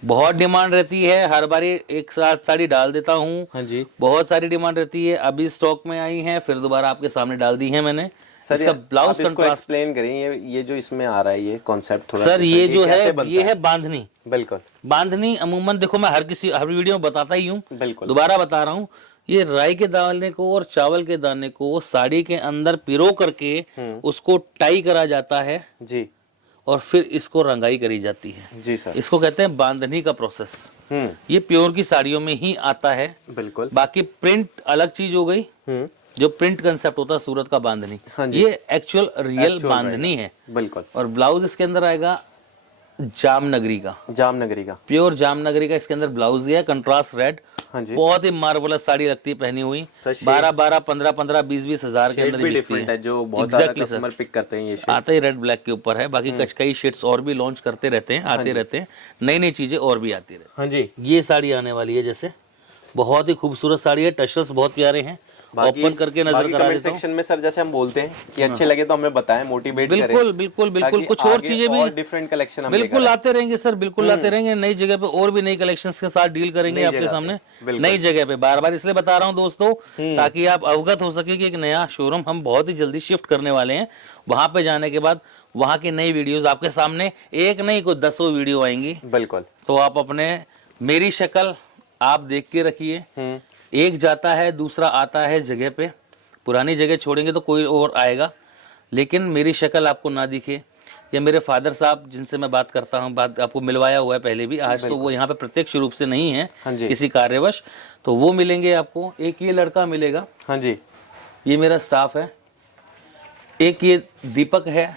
बहुत डिमांड रहती है, हर बार एक साथ साड़ी डाल देता हूँ। हाँ जी, बहुत सारी डिमांड रहती है, अभी स्टॉक में आई है, फिर दोबारा आपके सामने डाल दी है मैंने। सर इसका ब्लाउज इसको एक्सप्लेन करें, ये जो इसमें आ रहा है ये कॉन्सेप्ट थोड़ा। सर ये जो है, ये है बांधनी। बिल्कुल, बांधनी अमूमन देखो, मैं हर वीडियो में बताता ही हूँ, बिल्कुल, दोबारा बता रहा हूँ। ये राई के दाने को और चावल के दाने को साड़ी के अंदर पिरो करके उसको टाई करा जाता है जी, और फिर इसको रंगाई करी जाती है। जी सर, इसको कहते हैं बांधनी का प्रोसेस। ये प्योर की साड़ियों में ही आता है। बिल्कुल, बाकी प्रिंट अलग चीज हो गई, जो प्रिंट कंसेप्ट होता है सूरत का बांधनी। हाँ जी, ये एक्चुअल रियल बांधनी है। बिल्कुल। और ब्लाउज इसके अंदर आएगा जामनगरी का, जामनगरी का, प्योर जामनगरी का इसके अंदर ब्लाउज दिया है, कंट्रास्ट रेड। हाँ जी, बहुत ही मार्वलस साड़ी लगती है पहनी हुई। 12 15 20 हजार के अंदर भी डिफरेंट है, जो बहुत सारे कस्टमर पिक करते हैं। ये आता ही रेड ब्लैक के ऊपर है, बाकी कई शेड्स और भी लॉन्च करते रहते हैं, आते रहते हैं, नई नई चीजें और भी आती रहती हैं। हाँ जी, ये साड़ी आने वाली है, जैसे बहुत ही खूबसूरत साड़ी है, टशल्स बहुत प्यारे हैं। ओपन करके नजर करा देता हूं। सेक्शन में सर जैसे हम बोलते हैं कि अच्छे लगे तो हमें बताएं, मोटिवेट करें। बिल्कुल बिल्कुल बिल्कुल, कुछ और चीजें भी, डिफरेंट कलेक्शन बिल्कुल लाते रहेंगे सर, बिल्कुल लाते रहेंगे। नई जगह पे और भी नई कलेक्शंस के साथ डील करेंगे आपके सामने, नई जगह पे। बार बार इसलिए बता रहा हूँ दोस्तों, ताकि आप अवगत हो सके कि एक नया शोरूम हम बहुत ही जल्दी शिफ्ट करने वाले हैं। वहां पे जाने के बाद वहां की नई वीडियोस आपके सामने, एक नहीं कोई 10 वीडियो आएंगी। बिल्कुल, तो आप अपने, मेरी शक्ल आप देख के रखिए। एक जाता है, दूसरा आता है जगह पे। पुरानी जगह छोड़ेंगे तो कोई और आएगा, लेकिन मेरी शक्ल आपको ना दिखे, या मेरे फादर साहब जिनसे मैं बात करता हूँ, बात आपको मिलवाया हुआ है पहले भी, आज तो वो यहाँ पे प्रत्यक्ष रूप से नहीं है, किसी कार्यवश, तो वो मिलेंगे आपको। एक ये लड़का मिलेगा, हाँ जी, ये मेरा स्टाफ है। एक ये दीपक है,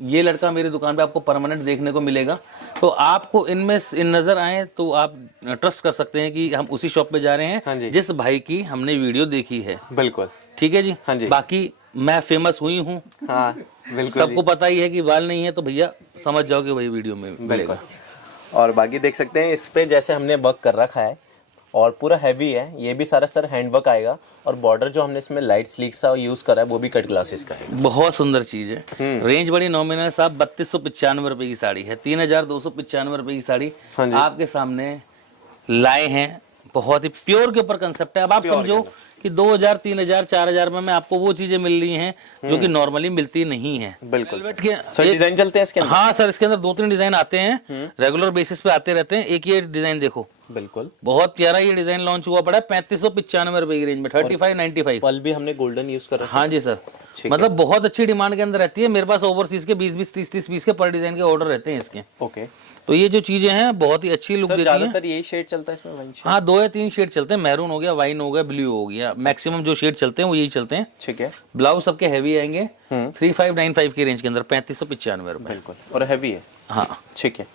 ये लड़का मेरी दुकान पे आपको परमानेंट देखने को मिलेगा। तो आपको इनमें इन नजर आए तो आप ट्रस्ट कर सकते हैं कि हम उसी शॉप पे जा रहे हैं जिस भाई की हमने वीडियो देखी है। बिल्कुल, ठीक है जी। हाँ जी, बाकी मैं फेमस हुई हूँ, हाँ बिल्कुल, सबको पता ही है कि बाल नहीं है, तो भैया समझ जाओ कि वही वीडियो में मिलेगा। और बाकी देख सकते हैं इस पे जैसे हमने वर्क कर रखा है, और पूरा हैवी है, ये भी सारा सर हैंडवर्क आएगा। और बॉर्डर जो हमने इसमें लाइट स्लीक सा यूज करा है वो भी कट ग्लासेस का है। बहुत सुंदर चीज है। रेंज बड़ी नॉमिनल साहब, 3295 रुपए की साड़ी है, 3295 रुपए की साड़ी आपके सामने लाए हैं। बहुत ही प्योर के ऊपर कंसेप्ट है। अब आप समझो कि 2000 3000 4000 में आपको वो चीजें मिल रही हैं जो कि नॉर्मली मिलती नहीं है। बिल्कुल सर, डिजाइन चलते हैं इसके अंदर। हाँ सर, इसके अंदर 2-3 डिजाइन आते हैं, रेगुलर बेसिस पे आते रहते हैं। एक ये डिजाइन देखो, बिल्कुल बहुत प्यारा ये डिजाइन लॉन्च हुआ पड़ा है, 3595 रुपए की रेंज में, 3595। पल भी हमने गोल्डन यूज कर रखा है। हाँ जी सर, मतलब बहुत अच्छी डिमांड के अंदर रहती है। मेरे पास ओवरसीज के 20-20, 30-30 पीस के पर डिजाइन के ऑर्डर रहते हैं इसके। ओके, तो ये जो चीजें हैं बहुत ही अच्छी लुक देती हैं। ज्यादातर यही शेड चलता है इसमें, वाइन शेड? हाँ, 2 या 3 शेड चलते हैं, मैरून हो गया, वाइन हो गया, ब्लू हो गया, मैक्सिमम जो शेड चलते हैं वो यही चलते हैं। ठीक है। ब्लाउज सबके हैवी आएंगे 3595 की रेंज के अंदर, 3595 रुपए। बिल्कुल, और हैवी है। हाँ ठीक है।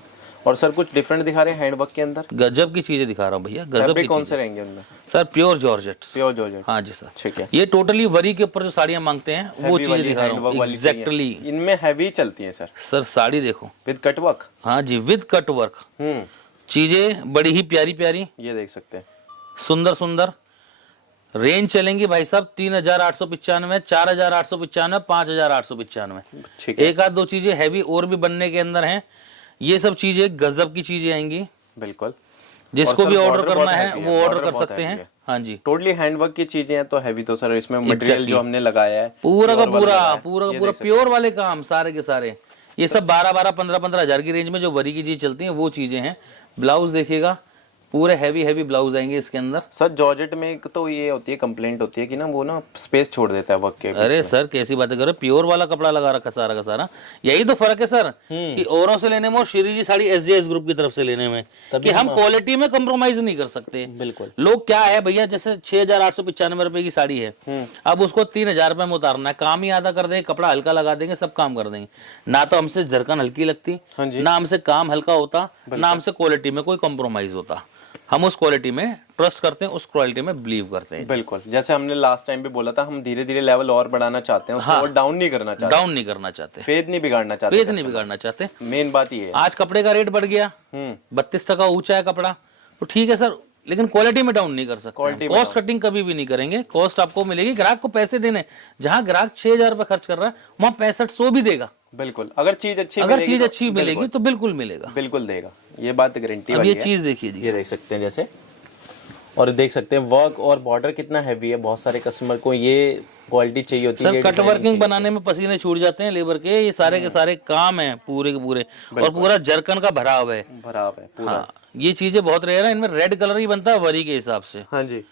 और सर कुछ डिफरेंट दिखा रहे हैं हैंडवर्क के अंदर? गजब की चीजें दिखा रहा हूँ भैया, गजब की कौन चीजें। से रहेंगे उनमें? Sir pure georgette. Pure georgette. हाँ जी सर। ठीक है। ये टोटली वरी के ऊपर जो साड़ियाँ मांगते हैं वो चीजें दिखा रहा हूँ एग्जैक्टली। इनमें हैवी चलती है सर? सर साड़ी देखो विद कटवर्क। हाँ जी, विद कट वर्क। चीजें बड़ी ही प्यारी प्यारी, ये देख सकते हैं, सुंदर सुंदर। रेंज चलेंगी भाई साहब 3895, 4895, 5895। ठीक है। एक आध 2 चीजें हैवी और भी बनने के अंदर हैं। ये सब चीजें गजब की चीजें आएंगी। बिल्कुल। जिसको और भी सर ऑर्डर border करना बहुत है heavy वो है, ऑर्डर border कर बहुत सकते heavy हैं। है। हाँ जी, टोटली हैंडवर्क की चीजें हैं तो हैवी तो सर इसमें मटेरियल जो हमने लगाया है पूरा का pure वाला पूरा लगाया है। पूरा ये का पूरा देख सकते प्योर वाले काम सारे के सारे। ये सब 12-12, 15-15 हजार की रेंज में जो वरी की चीज चलती है वो चीजें हैं। ब्लाउज देखिएगा, पूरे हैवी हैवी ब्लाउज आएंगे इसके अंदर। सर जॉर्जेट में एक तो ये होती है, कंप्लेंट होती है कि ना वो ना स्पेस छोड़ देता है वर्क के बीच अरे में। सर कैसी बातें कर रहे हो, प्योर वाला कपड़ा लगा रखा सारा का सारा। यही तो फर्क है सर कि औरों से लेने में और श्री जी साड़ी SJS ग्रुप की तरफ से लेने में, कि हम क्वालिटी में कंप्रोमाइज नहीं कर सकते। बिल्कुल। लोग क्या है भैया, जैसे 6895 रुपए की साड़ी है, अब उसको 3000 रुपए में उतारना है, काम ही आधा कर देंगे, कपड़ा हल्का लगा देंगे, सब काम कर देंगे। ना तो हमसे जरकन हल्की लगती, हाँ जी। ना हमसे काम हल्का होता, ना हमसे क्वालिटी में कोई कंप्रोमाइज होता। हम उस क्वालिटी में ट्रस्ट करते हैं, उस क्वालिटी में बिलीव करते हैं। बिल्कुल, जैसे हमने लास्ट टाइम भी बोला था, हम धीरे धीरे लेवल और बढ़ाना चाहते हैं, उसको और डाउन नहीं करना चाहते, डाउन नहीं करना चाहते, फेद नहीं बिगाड़ना चाहते, फेद नहीं बिगाड़ना चाहते। मेन बात ये है। आज कपड़े का रेट बढ़ गया, 32% ऊंचा है कपड़ा, तो ठीक है सर, लेकिन क्वालिटी में डाउन नहीं कर सकते। कॉस्ट कटिंग कभी भी नहीं करेंगे। कॉस्ट आपको मिलेगी, ग्राहक को पैसे देने, जहां ग्राहक 6000 रुपए खर्च कर रहा है वहां 6500 भी देगा। बिल्कुल, अगर चीज अच्छी मिलेगी तो बिल्कुल मिलेगा, बिल्कुल देगा, ये बात गारंटी अब वाली ये है। चीज देखिए जी, ये देख सकते हैं जैसे, और देख सकते हैं वर्क और बॉर्डर कितना हैवी है। बहुत सारे कस्टमर को ये क्वालिटी चाहिए होती है। सर कट वर्किंग बनाने में पसीने छूट जाते हैं लेबर के। ये सारे के सारे काम है पूरे के पूरे, और पूरा जरकन का भराव है, पूरा। हाँ, ये चीजें बहुत रेयर है। इनमें रेड कलर ही बनता है वरी के हिसाब से। हाँ जी,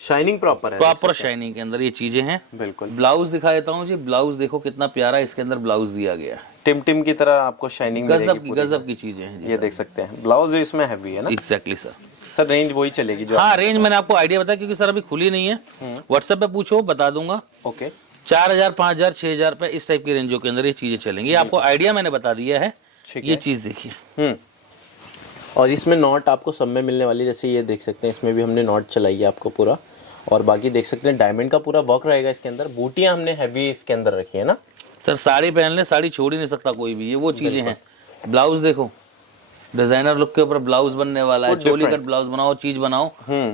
शाइनिंग प्रॉपर है, प्रॉपर शाइनिंग के अंदर ये चीजें हैं। बिल्कुल। ब्लाउज दिखा देता हूँ जी, ब्लाउज देखो कितना प्यारा इसके अंदर ब्लाउज दिया गया है, टिम की तरह आपको शाइनिंग गजब की चीजें हैं। ये देख सकते हैं, ब्लाउज इसमें हैवी है ना? Exactly sir. सर रेंज वही चलेगी जो? हाँ, रेंज मैंने आपको आइडिया बताया क्योंकि सर अभी खुली नहीं है। व्हाट्सएप पे पूछो, बता दूंगा। ओके। 4000, 5000, 6000 रुपए इस टाइप की रेंजों के अंदर ये चीजें चलेंगी। आपको आइडिया मैंने बता दिया है। ये चीज देखिए, और इसमें नॉट आपको सब में मिलने वाली, जैसे ये देख सकते हैं, इसमें भी हमने नॉट चलाई है आपको पूरा। और बाकी देख सकते हैं डायमंड का पूरा वर्क रहेगा इसके अंदर। बूटियां हमने हैवी इसके अंदर रखी है ना सर। साड़ी पहन ले, साड़ी छोड़ ही नहीं सकता कोई भी, ये वो चीजें हैं। ब्लाउज देखो, डिजाइनर लुक के ऊपर ब्लाउज बनने वाला है, चोली कट ब्लाउज बनाओ, चीज बनाओ,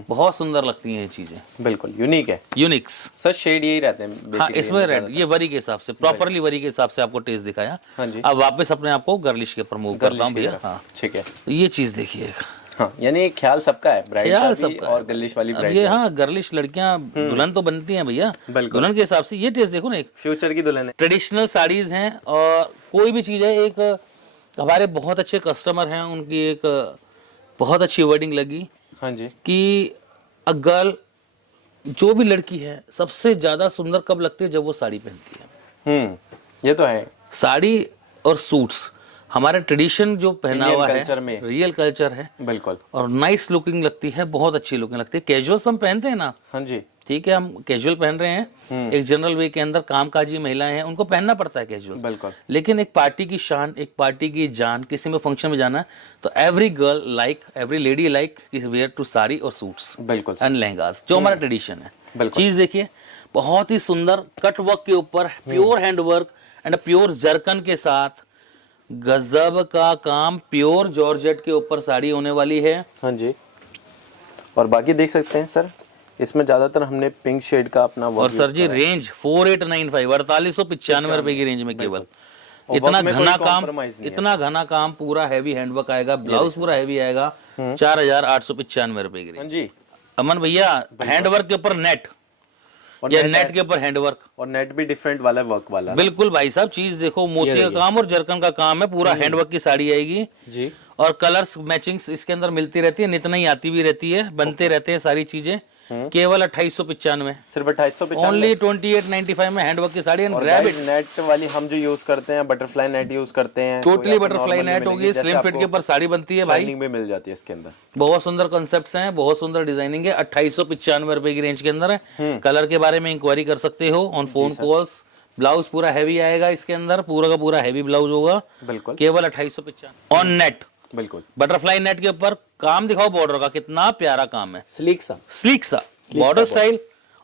बहुत सुंदर लगती हैं ये चीजें। बिल्कुल यूनिक है, यूनिक्स। सर शेड यही रहते हैं हाँ, इसमें रेड, ये वरी के हिसाब से, प्रॉपरली वरी के हिसाब से आपको टेस्ट दिखाया। हाँ जी। अब वापस अपने आपको गर्लिश के ऊपर मूव करता हूँ भैया। हाँ ठीक है, तो ये चीज देखिए। हाँ, यानी ख्याल सबका है, ब्राइड का ख्याल भी सबका और गर्लिश वाली अब ब्राइड। ये हाँ, गर्लिश लड़कियां दुल्हन तो बनती हैं भैया, बिल्कुल। दुल्हन के हिसाब से ये टेस्ट देखो ना। एक फ्यूचर की दुल्हन है। ट्रेडिशनल साड़ीज हैं, और कोई भी चीज है, एक हमारे बहुत अच्छे कस्टमर हैं, उनकी एक बहुत अच्छी वर्डिंग लगी। हाँ जी। कि अ गर्ल, जो भी लड़की है, सबसे ज्यादा सुंदर कब लगती है? जब वो साड़ी पहनती है। ये तो है। साड़ी और सूट्स हमारे ट्रेडिशन जो पहनावा है, रियल कल्चर है, बिल्कुल। और नाइस लुकिंग लगती है, बहुत अच्छी लुकिंग लगती है। कैजुअल्स हम पहनते हैं ना, हाँ जी, ठीक है, हम कैजुअल पहन रहे हैं, एक जनरल वे के अंदर कामकाजी महिलाएं हैं, उनको पहनना पड़ता है कैजुअल, बिल्कुल। लेकिन एक पार्टी की शान, एक पार्टी की जान, किसी में फंक्शन में जाना है, तो every girl like, every lady like wear to sari और सूट्स, बिल्कुल, एंड लहंगास, जो हमारा ट्रेडिशन है। चीज देखिए, बहुत ही सुंदर कट वर्क के ऊपर pure hand work and pure zircon के साथ गजब का काम, प्योर जॉर्जेट के ऊपर साड़ी होने वाली है। हाँ जी। और बाकी देख सकते हैं सर, इसमें ज्यादातर हमने पिंक शेड का अपना वर्क। और सर जी रेंज 4895, 4895 रुपए की रेंज में केवल। इतना घना काम, इतना घना काम, पूरा हैवी हैंडवर्क आएगा, ब्लाउज पूरा हैवी आएगा, 4895 रुपए की रेंज। हाँ जी। अमन भैया, हैंडवर्क के ऊपर नेट, या नेट के ऊपर हैंडवर्क, और नेट भी डिफरेंट वाला वर्क वाला। बिल्कुल भाई साहब, चीज देखो, मोती का काम और जरकन का काम है, पूरा हैंडवर्क की साड़ी आएगी जी। और कलर्स मैचिंग्स इसके अंदर मिलती रहती है, नित नई आती भी रहती है, बनते रहते हैं सारी चीजें। केवल 2895, सिर्फ 2895। ओनली 2895 में हैंडवर्क की sari. And grab it. Net वाली हम जो यूज करते हैं, बटरफ्लाई नेट यूज करते हैं, टोटली बटरफ्लाई नेट होगी, स्लिम फिट के ऊपर साड़ी बनती है भाई, शाइनिंग भी मिल जाती है इसके अंदर। बहुत सुंदर कॉन्सेप्ट्स हैं, बहुत सुंदर डिजाइनिंग है, 2895 रुपए की रेंज के अंदर है। कलर के बारे में इंक्वायरी कर सकते हो ऑन फोन कॉल्स। ब्लाउज पूरा हैवी आएगा इसके अंदर, पूरा का पूरा हैवी ब्लाउज होगा, बिल्कुल केवल 2895 ऑन नेट। बिल्कुल बटरफ्लाई नेट के ऊपर काम दिखाओ बॉर्डर का, कितना प्यारा काम है, स्लीक सा बॉर्डर स्टाइल,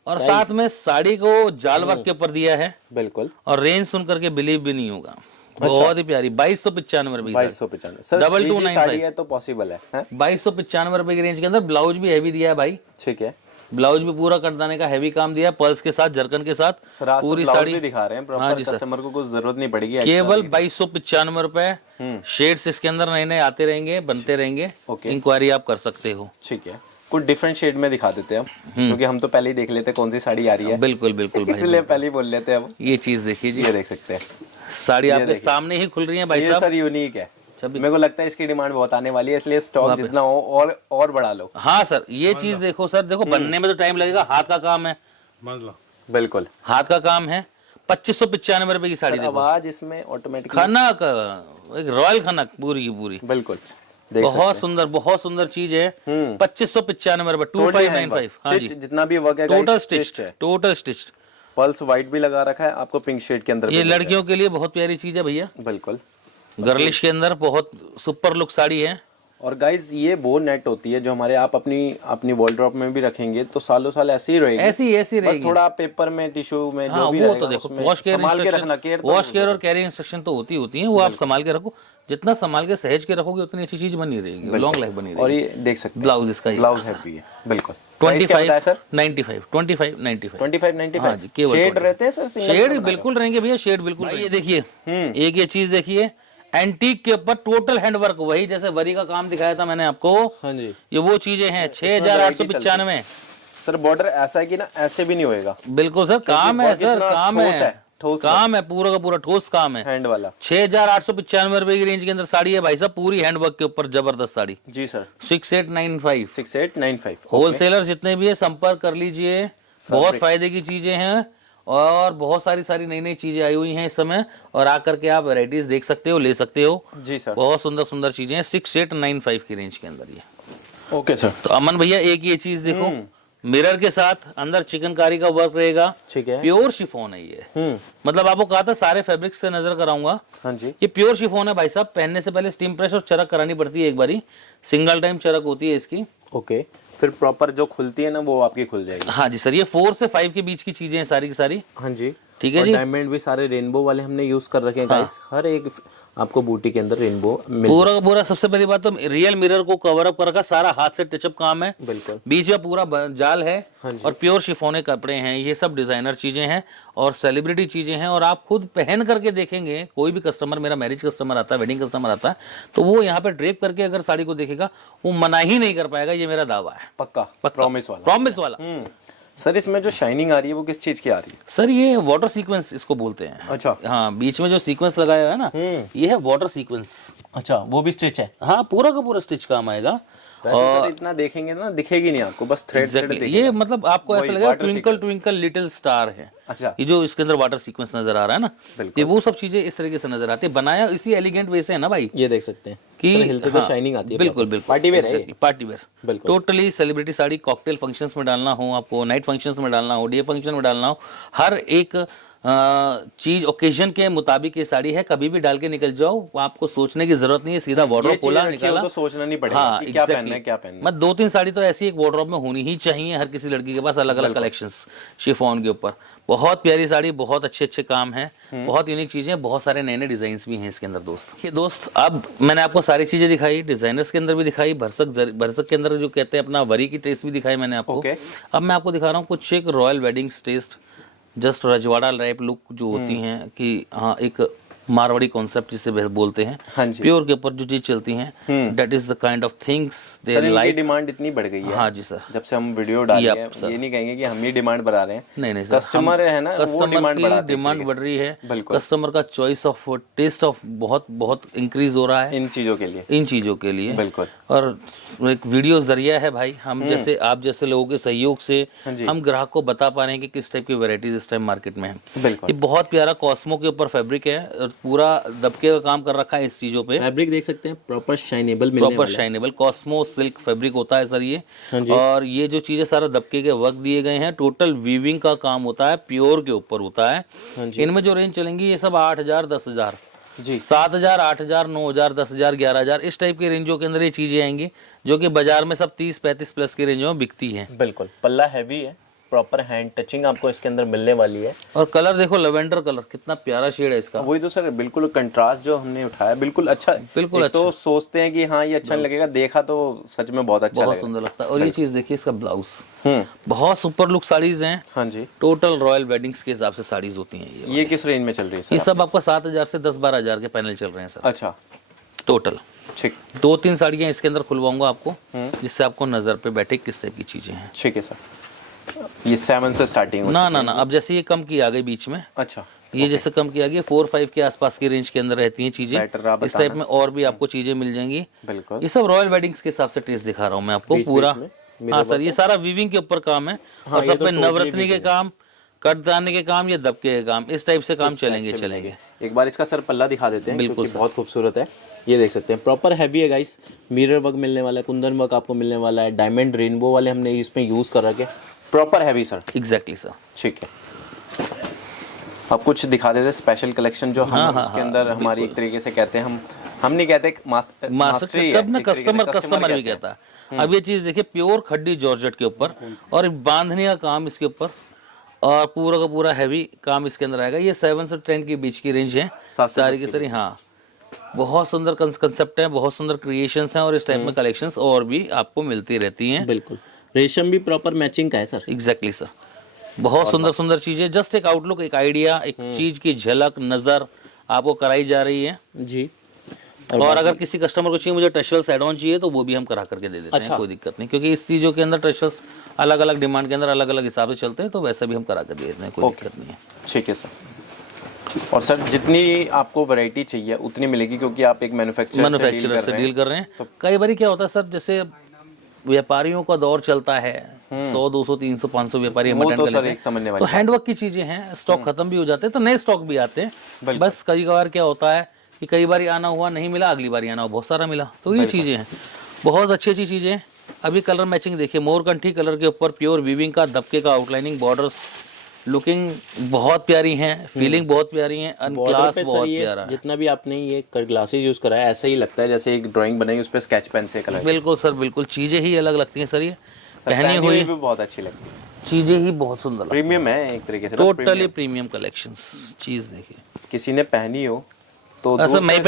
और साथ में साड़ी को जाल वर्क के ऊपर दिया है। बिल्कुल। और रेंज सुन करके बिलीव भी नहीं होगा, बहुत ही प्यारी। 2295 रुपए, 2295 2295 साड़ी है तो पॉसिबल है, 2295 रुपए की रेंज के अंदर। ब्लाउज भी हैवी दिया है भाई, ठीक है। ब्लाउज भी पूरा कटदाने का हैवी काम दिया है, पर्ल्स के साथ, जरकन के साथ, सर आज पूरी तो साड़ी भी दिखा रहे हैं प्रॉपर। हाँ जी सर, कस्टमर को कुछ जरूरत नहीं पड़ेगी। केवल 2295 रुपए। शेड्स इसके अंदर नए नए आते रहेंगे, बनते रहेंगे, इंक्वायरी आप कर सकते हो। ठीक है, कुछ डिफरेंट शेड में दिखा देते हैं हम, क्योंकि हम तो पहले ही देख लेते हैं कौन सी साड़ी आ रही है। बिल्कुल बिल्कुल भाई, इसलिए पहले ही बोल लेते हैं हम। ये चीज देखिए जी, ये देख सकते हैं, साड़ी आपके सामने ही खुल रही है भाई ये साहब। सर यूनिक है, मेरे को लगता है इसकी डिमांड बहुत आने वाली है, इसलिए स्टॉक जितना हो और बढ़ा लो। हाँ सर, ये चीज देखो सर, देखो बनने में तो टाइम लगेगा, हाथ का काम है, बिल्कुल हाथ का काम है। 2595 रुपए की साड़ी देखो, आवाज इसमें ऑटोमेटिक खनक, एक रॉयल खनक पूरी की पूरी, बिल्कुल बहुत सुंदर चीज है। 2595 रुपए, 2595। हाँ जी, जितना भी वर्क है टोटल स्टिच्ड है, टोटल स्टिच्ड। पल्स व्हाइट भी लगा रखा है आपको, पिंक शेड के अंदर। ये लड़कियों के लिए बहुत प्यारी चीज है भैया, बिल्कुल गर्लिश के अंदर बहुत सुपर लुक साड़ी है। और गाइस ये वो नेट होती है जो हमारे आप अपनी वॉलड्रॉप में भी रखेंगे तो सालों साल ऐसे ही रहेगी, ऐसी रहेगी। बस थोड़ा पेपर में, टिश्यू में हाँ, जो भी वो रहेगा तो देखो उसमें वॉश केयर संभाल के रखना, केयर वॉश केयर और कैरी इंस्ट्रक्शन तो होती है, वो आप संभाल के रखो, जितना संभाल के सहेज के रखोगे उतनी अच्छी चीज बनी रहेगी, लॉन्ग लाइफ बनी रहेगी। और ये देख सकते हैं ब्लाउज इसका, ब्लाउज हैवी है, बिल्कुल। 2595 शेड रहते हैं सर, शेड बिल्कुल रहेंगे भैया, शेड बिल्कुल। ये देखिए, एक ये चीज देखिए, एंटीक के ऊपर टोटल हैंडवर्क, वही जैसे वरी का काम दिखाया था मैंने आपको। हाँ जी, ये वो चीजें हैं। 6895 सर। बॉर्डर ऐसा है कि ना ऐसे भी नहीं होएगा, बिल्कुल सर, काम है सर, काम है, काम है, पूरा का पूरा ठोस काम है, हैंड वाला। 6895 रुपए की रेंज के अंदर साड़ी है भाई साहब, पूरी हैंडवर्क के ऊपर, जबरदस्त साड़ी जी सर। 6895 होलसेलर जितने भी है संपर्क कर लीजिए, बहुत फायदे की चीजें हैं, और बहुत सारी नई नई चीजें आई हुई हैं इस समय, और आकर के आप वैरायटीज देख सकते हो, ले सकते हो जी सर। बहुत सुंदर चीजें हैं 6895 की रेंज के अंदर ये। Okay sir. तो अमन भैया एक ये चीज देखो, मिरर के साथ अंदर चिकनकारी का वर्क रहेगा, ठीक है, प्योर शिफॉन है ये। मतलब आपको कहा था सारे फैब्रिक्स से नजर कराऊंगा। हाँ जी, ये प्योर शिफॉन है भाई साहब, पहनने से पहले स्टीम प्रेस और चरक करानी पड़ती है एक बारी, सिंगल टाइम चरक होती है इसकी। ओके, फिर प्रॉपर जो खुलती है ना वो आपकी खुल जाएगी। हाँ जी सर, ये 4 से 5 के बीच की चीजें हैं सारी की सारी। हाँ जी, ठीक है जी। डायमंड भी सारे रेनबो वाले हमने यूज कर रखे हैं गाइस, हर एक आपको बूटी के अंदर रेनबो पूरा का पूरा। सबसे पहली बात तो रियल मिरर को कवर अप कर रखा, सारा हाथ से टचअप काम है, बिल्कुल। बीच में पूरा जाल है, और प्योर शिफोने कपड़े हैं, ये सब डिजाइनर चीजें हैं और सेलिब्रिटी चीजें हैं, और आप खुद पहन करके देखेंगे। कोई भी कस्टमर, मेरा मैरिज कस्टमर आता है, वेडिंग कस्टमर आता है, तो वो यहाँ पे ड्रेप करके अगर साड़ी को देखेगा, वो मना ही नहीं कर पाएगा, ये मेरा दावा है। पक्का प्रॉमिस वाला। सर इसमें जो शाइनिंग आ रही है वो किस चीज की आ रही है? सर ये वाटर सीक्वेंस इसको बोलते हैं। अच्छा, हाँ, बीच में जो सीक्वेंस लगाया है ना, ये है वाटर सीक्वेंस। अच्छा, वो भी स्टिच है? हाँ, पूरा का पूरा स्टिच काम आएगा। और सर इतना देखेंगे ना, दिखेगी नहीं आपको, बस थ्रेड exactly. ये मतलब आपको ऐसा लगेगा ट्विंकल ट्विंकल लिटिल स्टार है। अच्छा, ये जो इसके अंदर वाटर सीक्वेंस नजर आ रहा है ना, ये वो सब चीजें इस तरीके से नजर आती है, बनाया इसी एलिगेंट वे से है ना भाई। ये देख सकते हैं कि हिलते तो शाइनिंग आती है। बिल्कुल बिल्कुल, पार्टी वेयर है, party wear, totally celebrity sari. Cocktail functions में डालना हो आपको, नाइट फंक्शंस में डालना हो, डे फंक्शन में डालना हो, हर एक चीज ओकेजन के मुताबिक ये साड़ी है, कभी भी डाल के निकल जाओ, आपको सोचने की जरूरत नहीं है, सीधा वार्डरोब खोला निकाला, तो सोचना नहीं पड़ेगा हाँ, कि क्या पहनना है, क्या पहनना है। मतलब 2-3 साड़ी तो ऐसी एक वार्डरोब में होनी ही चाहिए हर किसी लड़की के पास, अलग अलग कलेक्शंस शिफॉन के ऊपर। बहुत प्यारी साड़ी, बहुत अच्छे काम है, बहुत यूनिक चीजें, बहुत सारे नए नए डिजाइन भी हैं इसके अंदर दोस्त। ये दोस्त अब मैंने आपको सारी चीजें दिखाई, डिजाइनर्स के अंदर भी दिखाई, भरसक के अंदर जो कहते हैं अपना वरी की टेस्ट भी दिखाई मैंने आपको। अब मैं आपको दिखा रहा हूँ कुछ एक रॉयल वेडिंग टेस्ट, जस्ट रजवाड़ा टाइप लुक जो होती हैं कि हाँ एक मारवाड़ी कॉन्सेप्ट जिसे बोलते हैं, हाँ जी। प्योर के ऊपर जो चीज चलती हैं, that is the kind of things they sir, इनकी लाइक। डिमांड इतनी बढ़ गई है। हाँ जी सर। जब से हम वीडियो डाले हैं, सर। ये नहीं कहेंगे कि हम ही डिमांड बढ़ा रहे हैं, नहीं नहीं सर, कस्टमर है ना, वो कस्टमर डिमांड की बढ़ाते हैं। डिमांड बढ़ रही है, बिल्कुल। कस्टमर का चॉइस ऑफ टेस्ट ऑफ बहुत बहुत इंक्रीज हो रहा है इन चीजों के लिए। इन चीजों के लिए। बिल्कुल। और एक वीडियो जरिया है भाई, हम जैसे आप जैसे लोगों के सहयोग से जी। हम ग्राहक को बता पा रहे हैं कि किस टाइप की वैरायटीज इस टाइम मार्केट में है। बिल्कुल। ये बहुत प्यारा कॉस्मो के ऊपर फैब्रिक है और पूरा दबके का काम कर रखा है इस चीजों पे। फैब्रिक देख सकते हैं, प्रॉपर शाइनेबल मिलने प्रॉपर वाला है। शाइनेबल कॉस्मो सिल्क फैब्रिक होता है सर ये। हाँ जी। और ये जो चीजें सारा दबके के वर्क दिए गए हैं, टोटल वीविंग का काम होता है, प्योर के ऊपर होता है। हाँ जी। इनमें जो रेंज चलेंगी ये सब 8,000, 10,000, जी। 7,000, 8,000, 9,000, 10,000, 11,000 इस टाइप की रेंजों के अंदर ये चीजें आएंगी, जो कि बाजार में सब 30-35 प्लस की रेंजों में बिकती हैं। बिल्कुल। पल्ला हैवी है, प्रॉपर हैंड टचिंग आपको इसके अंदर मिलने वाली है। और कलर देखो, लेवेंडर कलर, कितना प्यारा शेड है इसका। वही तो सर, बिल्कुल कंट्रास्ट जो हमने उठाया बिल्कुल अच्छा है। बिल्कुल एक तो सोचते हैं कि हाँ ये अच्छा नहीं लगेगा, देखा तो सच में बहुत अच्छा बहुत लगा। सुंदर लगता है। और ये चीज देखिए, इसका ब्लाउज, हम्म। बहुत सुपर लुक साड़ीज हैं। हाँ जी। टोटल रॉयल वेडिंग्स के हिसाब से साड़ीज होती हैं ये किस रेंज में चल रही है ये सर? सब आपका 7,000 से 10-12,000 के पैनल चल रहे हैं सर अच्छा, टोटल। ठीक। 2-3 साड़ियाँ इसके अंदर खुलवाऊंगा आपको, जिससे आपको नजर पे बैठे किस टाइप की चीजें हैं। ठीक है सर। ये 7 से स्टार्टिंग ना ना ना, अब जैसे ये कम की आ गई बीच में, अच्छा, ये जैसे कम किया गया 4-5 के आसपास की रेंज के अंदर रहती हैं चीजें। बेटर आप इस टाइप में और भी आपको चीजें मिल जाएंगी। बिल्कुल। ये सब रॉयल वेडिंग्स के हिसाब से टेस्ट दिखा रहा हूँ मैं आपको पूरा। हाँ सर, ये सारा वीविंग के ऊपर काम है। और सब में नवरत्नी के काम, कटदाने के काम, या दबके के काम, इस टाइप से काम चलेंगे। एक बार इसका सर पल्ला दिखा देते हैं, बिल्कुल क्योंकि बहुत खूबसूरत है। ये देख सकते हैं, प्रॉपर हैवी है गाइस। मिरर वर्क मिलने वाला है, कुंदन वर्क आपको मिलने वाला है, डायमंड रेनबो वाले हमने इसमें यूज कर रखे, proper heavy sir. Exactly sir. ठीक है। अब कुछ दिखा देते स्पेशल कलेक्शन जो हम उसके अंदर हमारी एक तरीके से कहते हैं, हम नहीं कहते मास्टर कब ना, कस्टमर भी कहता है। अब ये चीज देखिए, प्योर खड्डी जॉर्जेट के ऊपर और बांधने का काम इसके ऊपर, और पूरा का पूरा हैवी काम इसके अंदर आएगा। ये 7 से 10 के बीच की रेंज है सारी की सारी। हाँ, बहुत सुंदर कंसेप्ट है, बहुत सुंदर क्रिएशंस हैं, और इस टाइप में कलेक्शंस और भी आपको मिलती रहती हैं। बिल्कुल। रेशम भी प्रॉपर मैचिंग का है सर। Exactly sir. बहुत सुंदर सुंदर चीजें, जस्ट एक आउटलुक, एक आइडिया, एक चीज की झलक नजर आपको कराई जा रही है जी। और अगर किसी कस्टमर को चाहिए मुझे टचल्स एड ऑन चाहिए, तो वो भी हम करा करके दे देते हैं, कोई दिक्कत नहीं, क्योंकि इस चीज़ों के अंदर टचल्स अलग अलग डिमांड के अंदर अलग अलग हिसाब से चलते हैं, तो वैसा भी हम करा कर दे देते हैं, कोई दिक्कत नहीं है। ठीक है सर। और सर, जितनी आपको वैरायटी चाहिए उतनी मिलेगी, क्योंकि आप एक मैन्युफैक्चरर से डील कर रहे हैं। कई बार क्या होता है सर, जैसे व्यापारियों का दौर चलता है, 100, 200, 300, 500 व्यापारी हम अटेंड कर लेते हैं, तो हैंडवर्क की चीजें हैं, स्टॉक खत्म भी हो जाते हैं, तो नए स्टॉक भी आते हैं। बस कई बार क्या होता है कि कई बार आना हुआ, नहीं मिला, अगली बार आना हुआ, बहुत सारा मिला, तो ये चीजें हैं, बहुत अच्छी अच्छी चीजें हैं। अभी कलर मैचिंग देखिए, मोरकंठी कलर के ऊपर प्योर वीविंग का, दबके का आउटलाइनिंग, बॉर्डर्स, लुकिंग बहुत प्यारी है, फीलिंग बहुत प्यारी है, अनक्लास बहुत प्यारा है। जितना भी आपने ये ग्लासेस यूज करा है, ऐसा ही लगता है जैसे एक ड्राइंग बनाई उस पे स्केच पेन से कलर। बिल्कुल सर, बिल्कुल, चीजें ही अलग लगती हैं सर, ये पहनी हुई भी बहुत अच्छी लगती है, चीजें ही बहुत सुंदर, प्रीमियम है एक तरीके से, टोटली प्रीमियम कलेक्शंस। चीज देखिए, किसी ने पहनी हो तो ऐसा मैं ही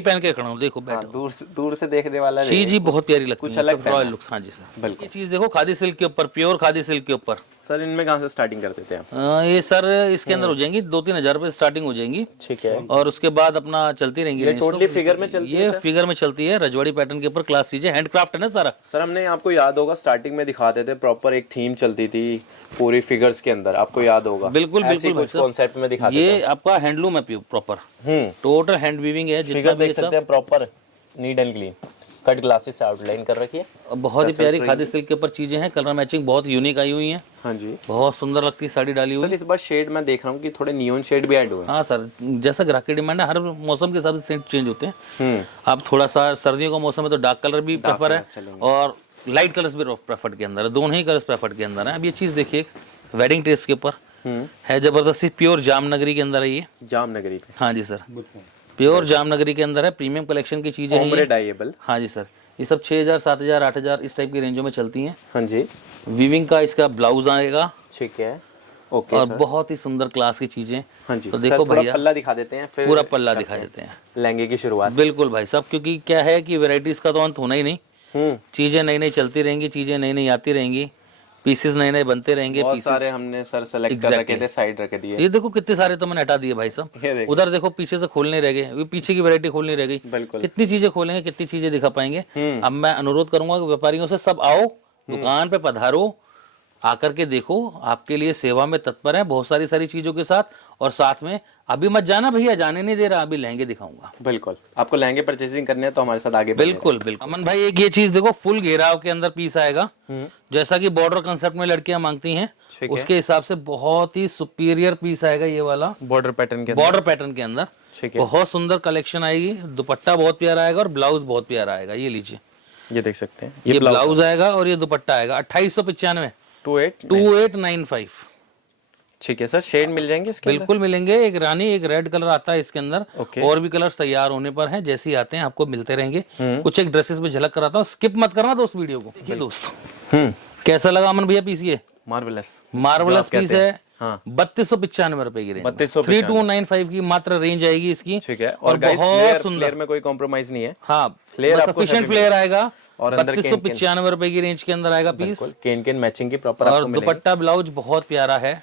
पहन के खड़ा हूँ, देखो बैठो, दूर से देखने वाला चीज ही बहुत प्यारी लगती है, कुछ अलग रॉयल लुक्स। हाँ जी सर, बिल्कुल। ये चीज देखो, खादी सिल्क के ऊपर, प्योर खादी सिल्क के ऊपर। सर, इनमें कहाँ से स्टार्टिंग कर देते हैं आप? ये सर इसके अंदर हो जाएंगी 2-3 हजार रुपए स्टार्टिंग हो जाएंगी। ठीक है। और उसके बाद अपना चलती रहेंगी। ये टोटली फिगर में चलती है? ये फिगर में चलती है, रजवाड़ी पैटर्न के ऊपर, क्लास चीजें, हैंडक्राफ्ट है ना सारा। सर, हमने आपको याद होगा स्टार्टिंग में दिखाते थे, प्रॉपर एक थीम चलती थी पूरी फिगर्स के अंदर, आपको याद होगा? बिल्कुल बिल्कुल, कुछ कॉन्सेप्ट में दिखाते थे। ये आपका हैंडलूम है प्रॉपर, टोटल हैंड वीविंग है, फिगर देख सकते हैं, proper neat and clean, cut glasses से आउटलाइन कर रखी है, बहुत ही प्यारी खादी सिल्क के ऊपर चीजें हैं, कलर मैचिंग बहुत यूनिक आई हुई है। हाँ जी, बहुत सुंदर लगती है साड़ी डाली हुई। सर, इस बार शेड मैं देख रहा हूँ कि थोड़े नियॉन शेड भी ऐड हुए हैं। हाँ सर, जैसा ग्राहक की डिमांड है, हर मौसम के हिसाब से सेंट चेंज होते हैं। अब थोड़ा सा सर्दियों का मौसम है तो डार्क कलर भी प्रेफर है, और लाइट कलर्स भी प्रेफर्ड के अंदर है, दोनों ही कलर्स प्रेफर्ड के अंदर है। अब ये चीज देखिए, वेडिंग टेस्ट के ऊपर है, जबरदस्ती प्योर जामनगरी के अंदर है ये। जामनगरी पे? हाँ जी सर, प्योर जामनगरी के अंदर है, प्रीमियम कलेक्शन की चीजें हैं। हाँ जी सर, ये सब 6,000, 7,000, 8,000 इस टाइप की रेंजों में चलती हैं। हाँ जी। वीविंग का इसका ब्लाउज आएगा। ठीक है, ओके। और बहुत ही सुंदर क्लास की चीजें। हाँ जी, तो देखो भैया, पल्ला दिखा देते हैं, फिर पूरा पल्ला दिखा देते हैं, लहंगे की शुरुआत। बिल्कुल भाई साहब, क्योंकि क्या है कि वैरायटीज का तो अंत होना ही नहीं, चीजें नई नई चलती रहेंगी, चीजें नई नई आती रहेंगी। पीसेस नए नए बनते रहेंगे। बहुत पीसेस सारे हमने सर सेलेक्ट कर रखे थे, साइड रखे दिए। ये देखो कितने सारे तो मैंने हटा दिए भाई ये साहब। देखो। उधर देखो पीछे से खोलने रह गए, पीछे की वैरायटी खोलनी रह गई। बिल्कुल। कितनी चीजें खोलेंगे, कितनी चीजें दिखा पाएंगे। अब मैं अनुरोध करूंगा कि व्यापारियों से सब आओ, दुकान पे पधारो, आकर के देखो, आपके लिए सेवा में तत्पर है बहुत सारी चीजों के साथ। और साथ में अभी मत जाना भैया, जाने नहीं दे रहा, अभी लहंगे दिखाऊंगा। बिल्कुल, आपको लहंगे परचेसिंग करने हैं तो हमारे साथ आगे बिल्कुल बिल्कुल। अमन भाई एक ये चीज देखो, फुल घेराव के अंदर पीस आएगा, जैसा कि बॉर्डर कंसेप्ट में लड़कियां मांगती हैं, उसके हिसाब से बहुत ही सुपीरियर पीस आएगा ये वाला, बॉर्डर पैटर्न के बॉर्डर पैटर्न के अंदर। ठीक है, बहुत सुंदर कलेक्शन आएगी। दुपट्टा बहुत प्यारा आएगा और ब्लाउज बहुत प्यारा आएगा। ये लीजिए, ये देख सकते हैं, ये ब्लाउज आएगा और ये दुपट्टा आएगा। 2895, 2895। ठीक है सर, शेड मिल जाएंगे इसके बिल्कुल मिलेंगे। एक रानी, एक रेड कलर आता है इसके अंदर। और भी कलर्स तैयार होने पर हैं, जैसे ही आते हैं आपको मिलते रहेंगे। कुछ एक ड्रेसेस में झलक कराता हूँ, स्किप मत करना दोस्त वीडियो को। देखिए दोस्तों, कैसा लगा अमन भैया पीस? ये मार्वलस पीस है। 3295 रुपए की रेंज, 3295 की मात्र रेंज आएगी इसकी। ठीक है, और बहुत सुंदर, फ्लेयर में कोई कॉम्प्रोमाइज नहीं है। हाँ, फ्लेयर सफिशिएंट फ्लेयर आएगा और 3295 रुपए की रेंज के अंदर आएगा पीस। केन मैचिंग की प्रॉपर और दुपट्टा ब्लाउज बहुत प्यारा है,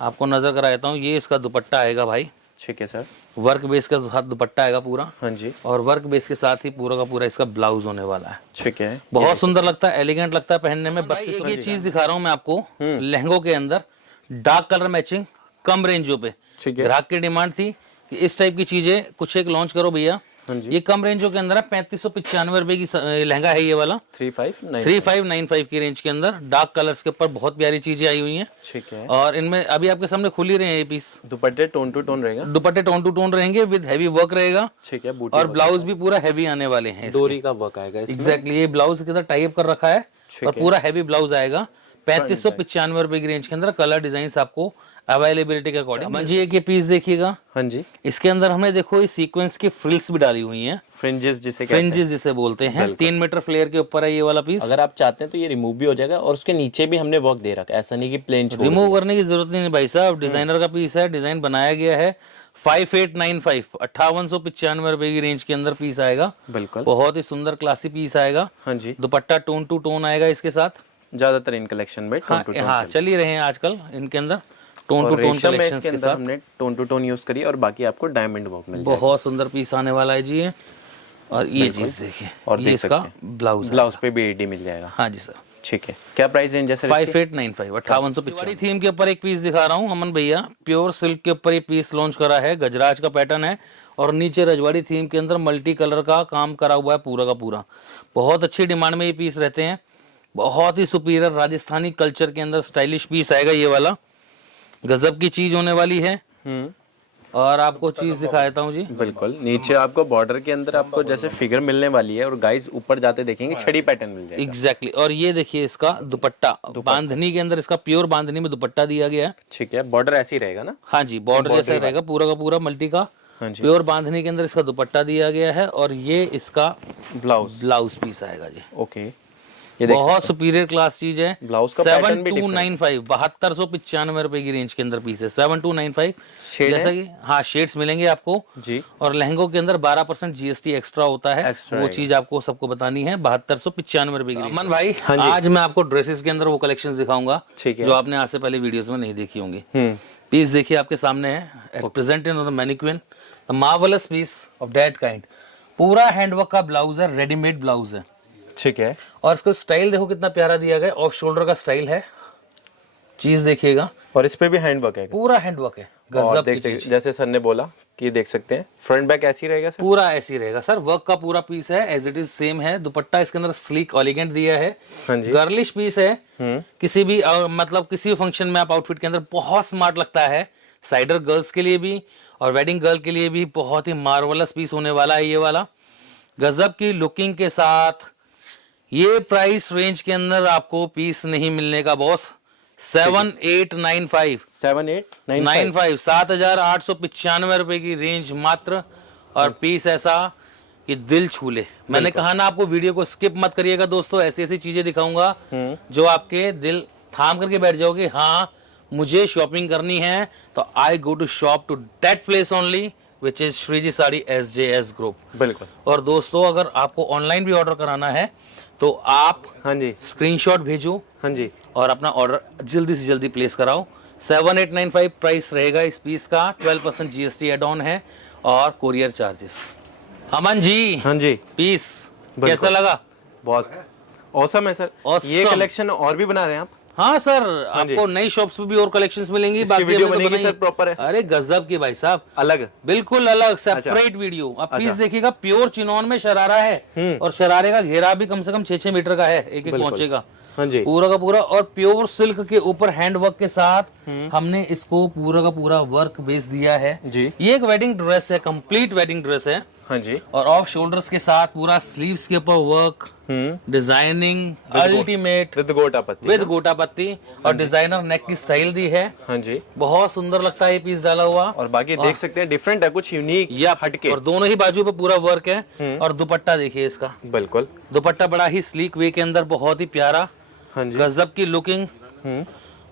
आपको नजर कराता हूँ। ये इसका दुपट्टा आएगा भाई। ठीक है सर, वर्क बेस का साथ दुपट्टा आएगा पूरा। हाँ जी, और वर्क बेस के साथ ही पूरा का पूरा इसका ब्लाउज होने वाला है। ठीक है, बहुत सुंदर लगता है, एलिगेंट लगता है पहनने में। ये चीज दिखा रहा हूँ मैं आपको, लहंगों के अंदर डार्क कलर मैचिंग कम रेंजों पे। ग्राहक की डिमांड थी कि इस टाइप की चीजें कुछ एक लॉन्च करो भैया। ये कम रेंजों के अंदर है। 3595 रुपए की लहंगा है ये वाला, 3595 की रेंज के अंदर। डार्क कलर्स के ऊपर बहुत प्यारी चीजें आई हुई हैं। ठीक है, और इनमें अभी आपके सामने खुल ही रहे हैं ये पीस। दुपट्टे टोन टू टोन रहेगा, दुपट्टे टोन टू टोन रहेंगे विद हैवी वर्क रहेगा। ठीक है, और ब्लाउज भी पूरा हैवी आने वाले हैं, डोरी का वर्क आएगा। एग्जैक्टली, ये ब्लाउज के अंदर टाई अप कर रखा है और पूरा हैवी ब्लाउज आएगा। 3595 रुपए की रेंज के अंदर। कलर डिजाइन आपको अवेलेबिलिटी के अकॉर्डिंग। जी एक ये पीस देखिएगा, हाँ जी, इसके अंदर हमने देखो ये सीक्वेंस की फ्रिल्स भी डाली हुई हैं, फ्रिंजेस जिसे बोलते हैं। 3 मीटर फ्लेयर के ऊपर है ये वाला पीस। अगर आप चाहते हैं तो ये रिमूव भी हो जाएगा और उसके नीचे भी हमने वर्क दे रखा है, ऐसा नहीं कि प्लेन छोड़ रिमूव करने की जरूरत नहीं भाई साहब, डिजाइनर का पीस है, डिजाइन बनाया गया है। 5895, 5895 रुपए की रेंज के अंदर पीस आएगा। बिल्कुल, बहुत ही सुंदर क्लासी पीस आएगा। हाँ जी, दुपट्टा टोन टू टोन आएगा इसके साथ। ज्यादातर इन कलेक्शन में हाँ चल ही रहे हैं आजकल इनके अंदर टोन टू टोन कलेक्शंस के साथ। हमने टोन टू टोन यूज करी और बाकी आपको डायमंड वर्क मिल जाएगा। बहुत सुंदर पीस आने वाला है जी ये। और ये चीज देखिए, और ये इसका ब्लाउज पे भी एडी मिल जाएगा। हाँ जी सर, ठीक है, क्या प्राइस रेंज है सर? 5895, 5895 थीम के ऊपर एक पीस दिखा रहा हूँ अमन भैया। प्योर सिल्क के ऊपर ये पीस लॉन्च करा है, गजराज का पैटर्न है और नीचे रजवाड़ी थीम के अंदर मल्टी कलर का काम करा हुआ है पूरा का पूरा। बहुत अच्छी डिमांड में ये पीस रहते हैं। बहुत ही सुपीरियर राजस्थानी कल्चर के अंदर स्टाइलिश पीस आएगा ये वाला। गजब की चीज होने वाली है। और आपको चीज दिखा देता हूँ जी। बिल्कुल, नीचे आपको बॉर्डर के अंदर आपको जैसे फिगर मिलने वाली है और गाइस ऊपर जाते देखेंगे छड़ी पैटर्न मिल जाएगा। एग्जैक्टली, और ये देखिए इसका दुपट्टा बांधनी के अंदर, इसका प्योर बांधनी में दुपट्टा दिया गया है। ठीक है, बॉर्डर ऐसे ही रहेगा ना? हाँ जी, बॉर्डर ऐसा रहेगा पूरा का पूरा मल्टी का। प्योर बांधनी के अंदर इसका दुपट्टा दिया गया है और ये इसका ब्लाउज पीस आएगा जी। ओके, ये बहुत सुपीरियर क्लास चीज है। ब्लाउज का पैटर्न भी 7295, 7295 रुपए की रेंज के अंदर पीस है। 7295 जैसा कि हाँ शेड्स मिलेंगे आपको जी। और लहंगों के अंदर 12% जीएसटी एक्स्ट्रा होता है, वो चीज आपको सबको बतानी है। 7295 रुपए की। अमन भाई आज मैं आपको ड्रेसेस के अंदर वो कलेक्शन दिखाऊंगा जो आपने आज से पहले वीडियोस में नहीं देखी होंगी। पीस देखिए आपके सामने है, present in mannequin, marvellous piece of that kind. पूरा हैंडवर्क का ब्लाउज है, रेडीमेड ब्लाउज है। ठीक है, और इसको स्टाइल देखो कितना प्यारा दिया गया, ऑफ शोल्डर का स्टाइल है, चीज देखिएगा। और इस पे भी हैंडवर्क है, पूरा हैंडवर्क है। गजब की चीज। जैसे सर ने बोला कि देख सकते हैं फ्रंट बैक ऐसी रहेगा सर? पूरा ऐसी रहेगा सर, वर्क का पूरा पीस है, एज इट इज सेम है। दुपट्टा इसके अंदर स्लीक एलिगेंट दिया है, गर्लिश पीस है। किसी भी मतलब किसी भी फंक्शन में आप आउटफिट के अंदर बहुत स्मार्ट लगता है। साइडर गर्ल्स के लिए भी और वेडिंग गर्ल के लिए भी बहुत ही मार्वलस पीस होने वाला है ये वाला। गजब की लुकिंग के साथ ये प्राइस रेंज के अंदर आपको पीस नहीं मिलने का बॉस। 7895, 7895 रुपए की रेंज मात्र। और पीस ऐसा कि दिल छू ले। मैंने कहा ना आपको वीडियो को स्किप मत करिएगा दोस्तों, ऐसी ऐसी चीजें दिखाऊंगा जो आपके दिल थाम करके बैठ जाओगे। हाँ मुझे शॉपिंग करनी है तो I go to shop to that place only which is Shriji sari SJS group. बिल्कुल। और दोस्तों अगर आपको ऑनलाइन भी ऑर्डर कराना है तो आप हाँ जी स्क्रीनशॉट भेजो। हाँ जी, और अपना ऑर्डर जल्दी से जल्दी प्लेस कराओ। 7895 प्राइस रहेगा इस पीस का, 12% GST एड ऑन है और कोरियर चार्जेस। अमन जी, हाँ जी, पीस कैसा लगा? बहुत औसम है सर। Awesome. ये कलेक्शन और भी बना रहे हैं आप? हाँ सर, आपको नई शॉप्स पे भी और कलेक्शंस मिलेंगी। इसकी वीडियो हमने तो बनेगी बनाई सर प्रॉपर है? अरे गजब की भाई साहब, अलग, बिल्कुल अलग सेपरेट वीडियो। आप पीस देखिएगा, प्योर चिनॉन में शरारा है और शरारे का घेरा भी कम से कम 6-6 मीटर का है, एक एक पहुंचेगा। हाँ जी, पूरा का पूरा, और प्योर सिल्क के ऊपर हैंड वर्क के साथ हमने इसको पूरा का पूरा वर्क बेस दिया है जी। ये एक वेडिंग ड्रेस है, कंप्लीट वेडिंग ड्रेस है। हाँ जी, और ऑफ शोल्डर्स के साथ पूरा स्लीव्स के ऊपर वर्क, डिजाइनिंग अल्टीमेट विद गोटा पत्ती और डिजाइनर नेक की स्टाइल दी है। हाँ जी, बहुत सुंदर लगता है ये पीस डाला हुआ। और बाकी देख सकते हैं डिफरेंट है, कुछ यूनिक या हटके। और दोनों ही बाजू पे पूरा वर्क है। और दुपट्टा देखिए इसका, बिल्कुल दुपट्टा बड़ा ही स्लीक वे के अंदर, बहुत ही प्यारा, हाँ जी, गजब की लुकिंग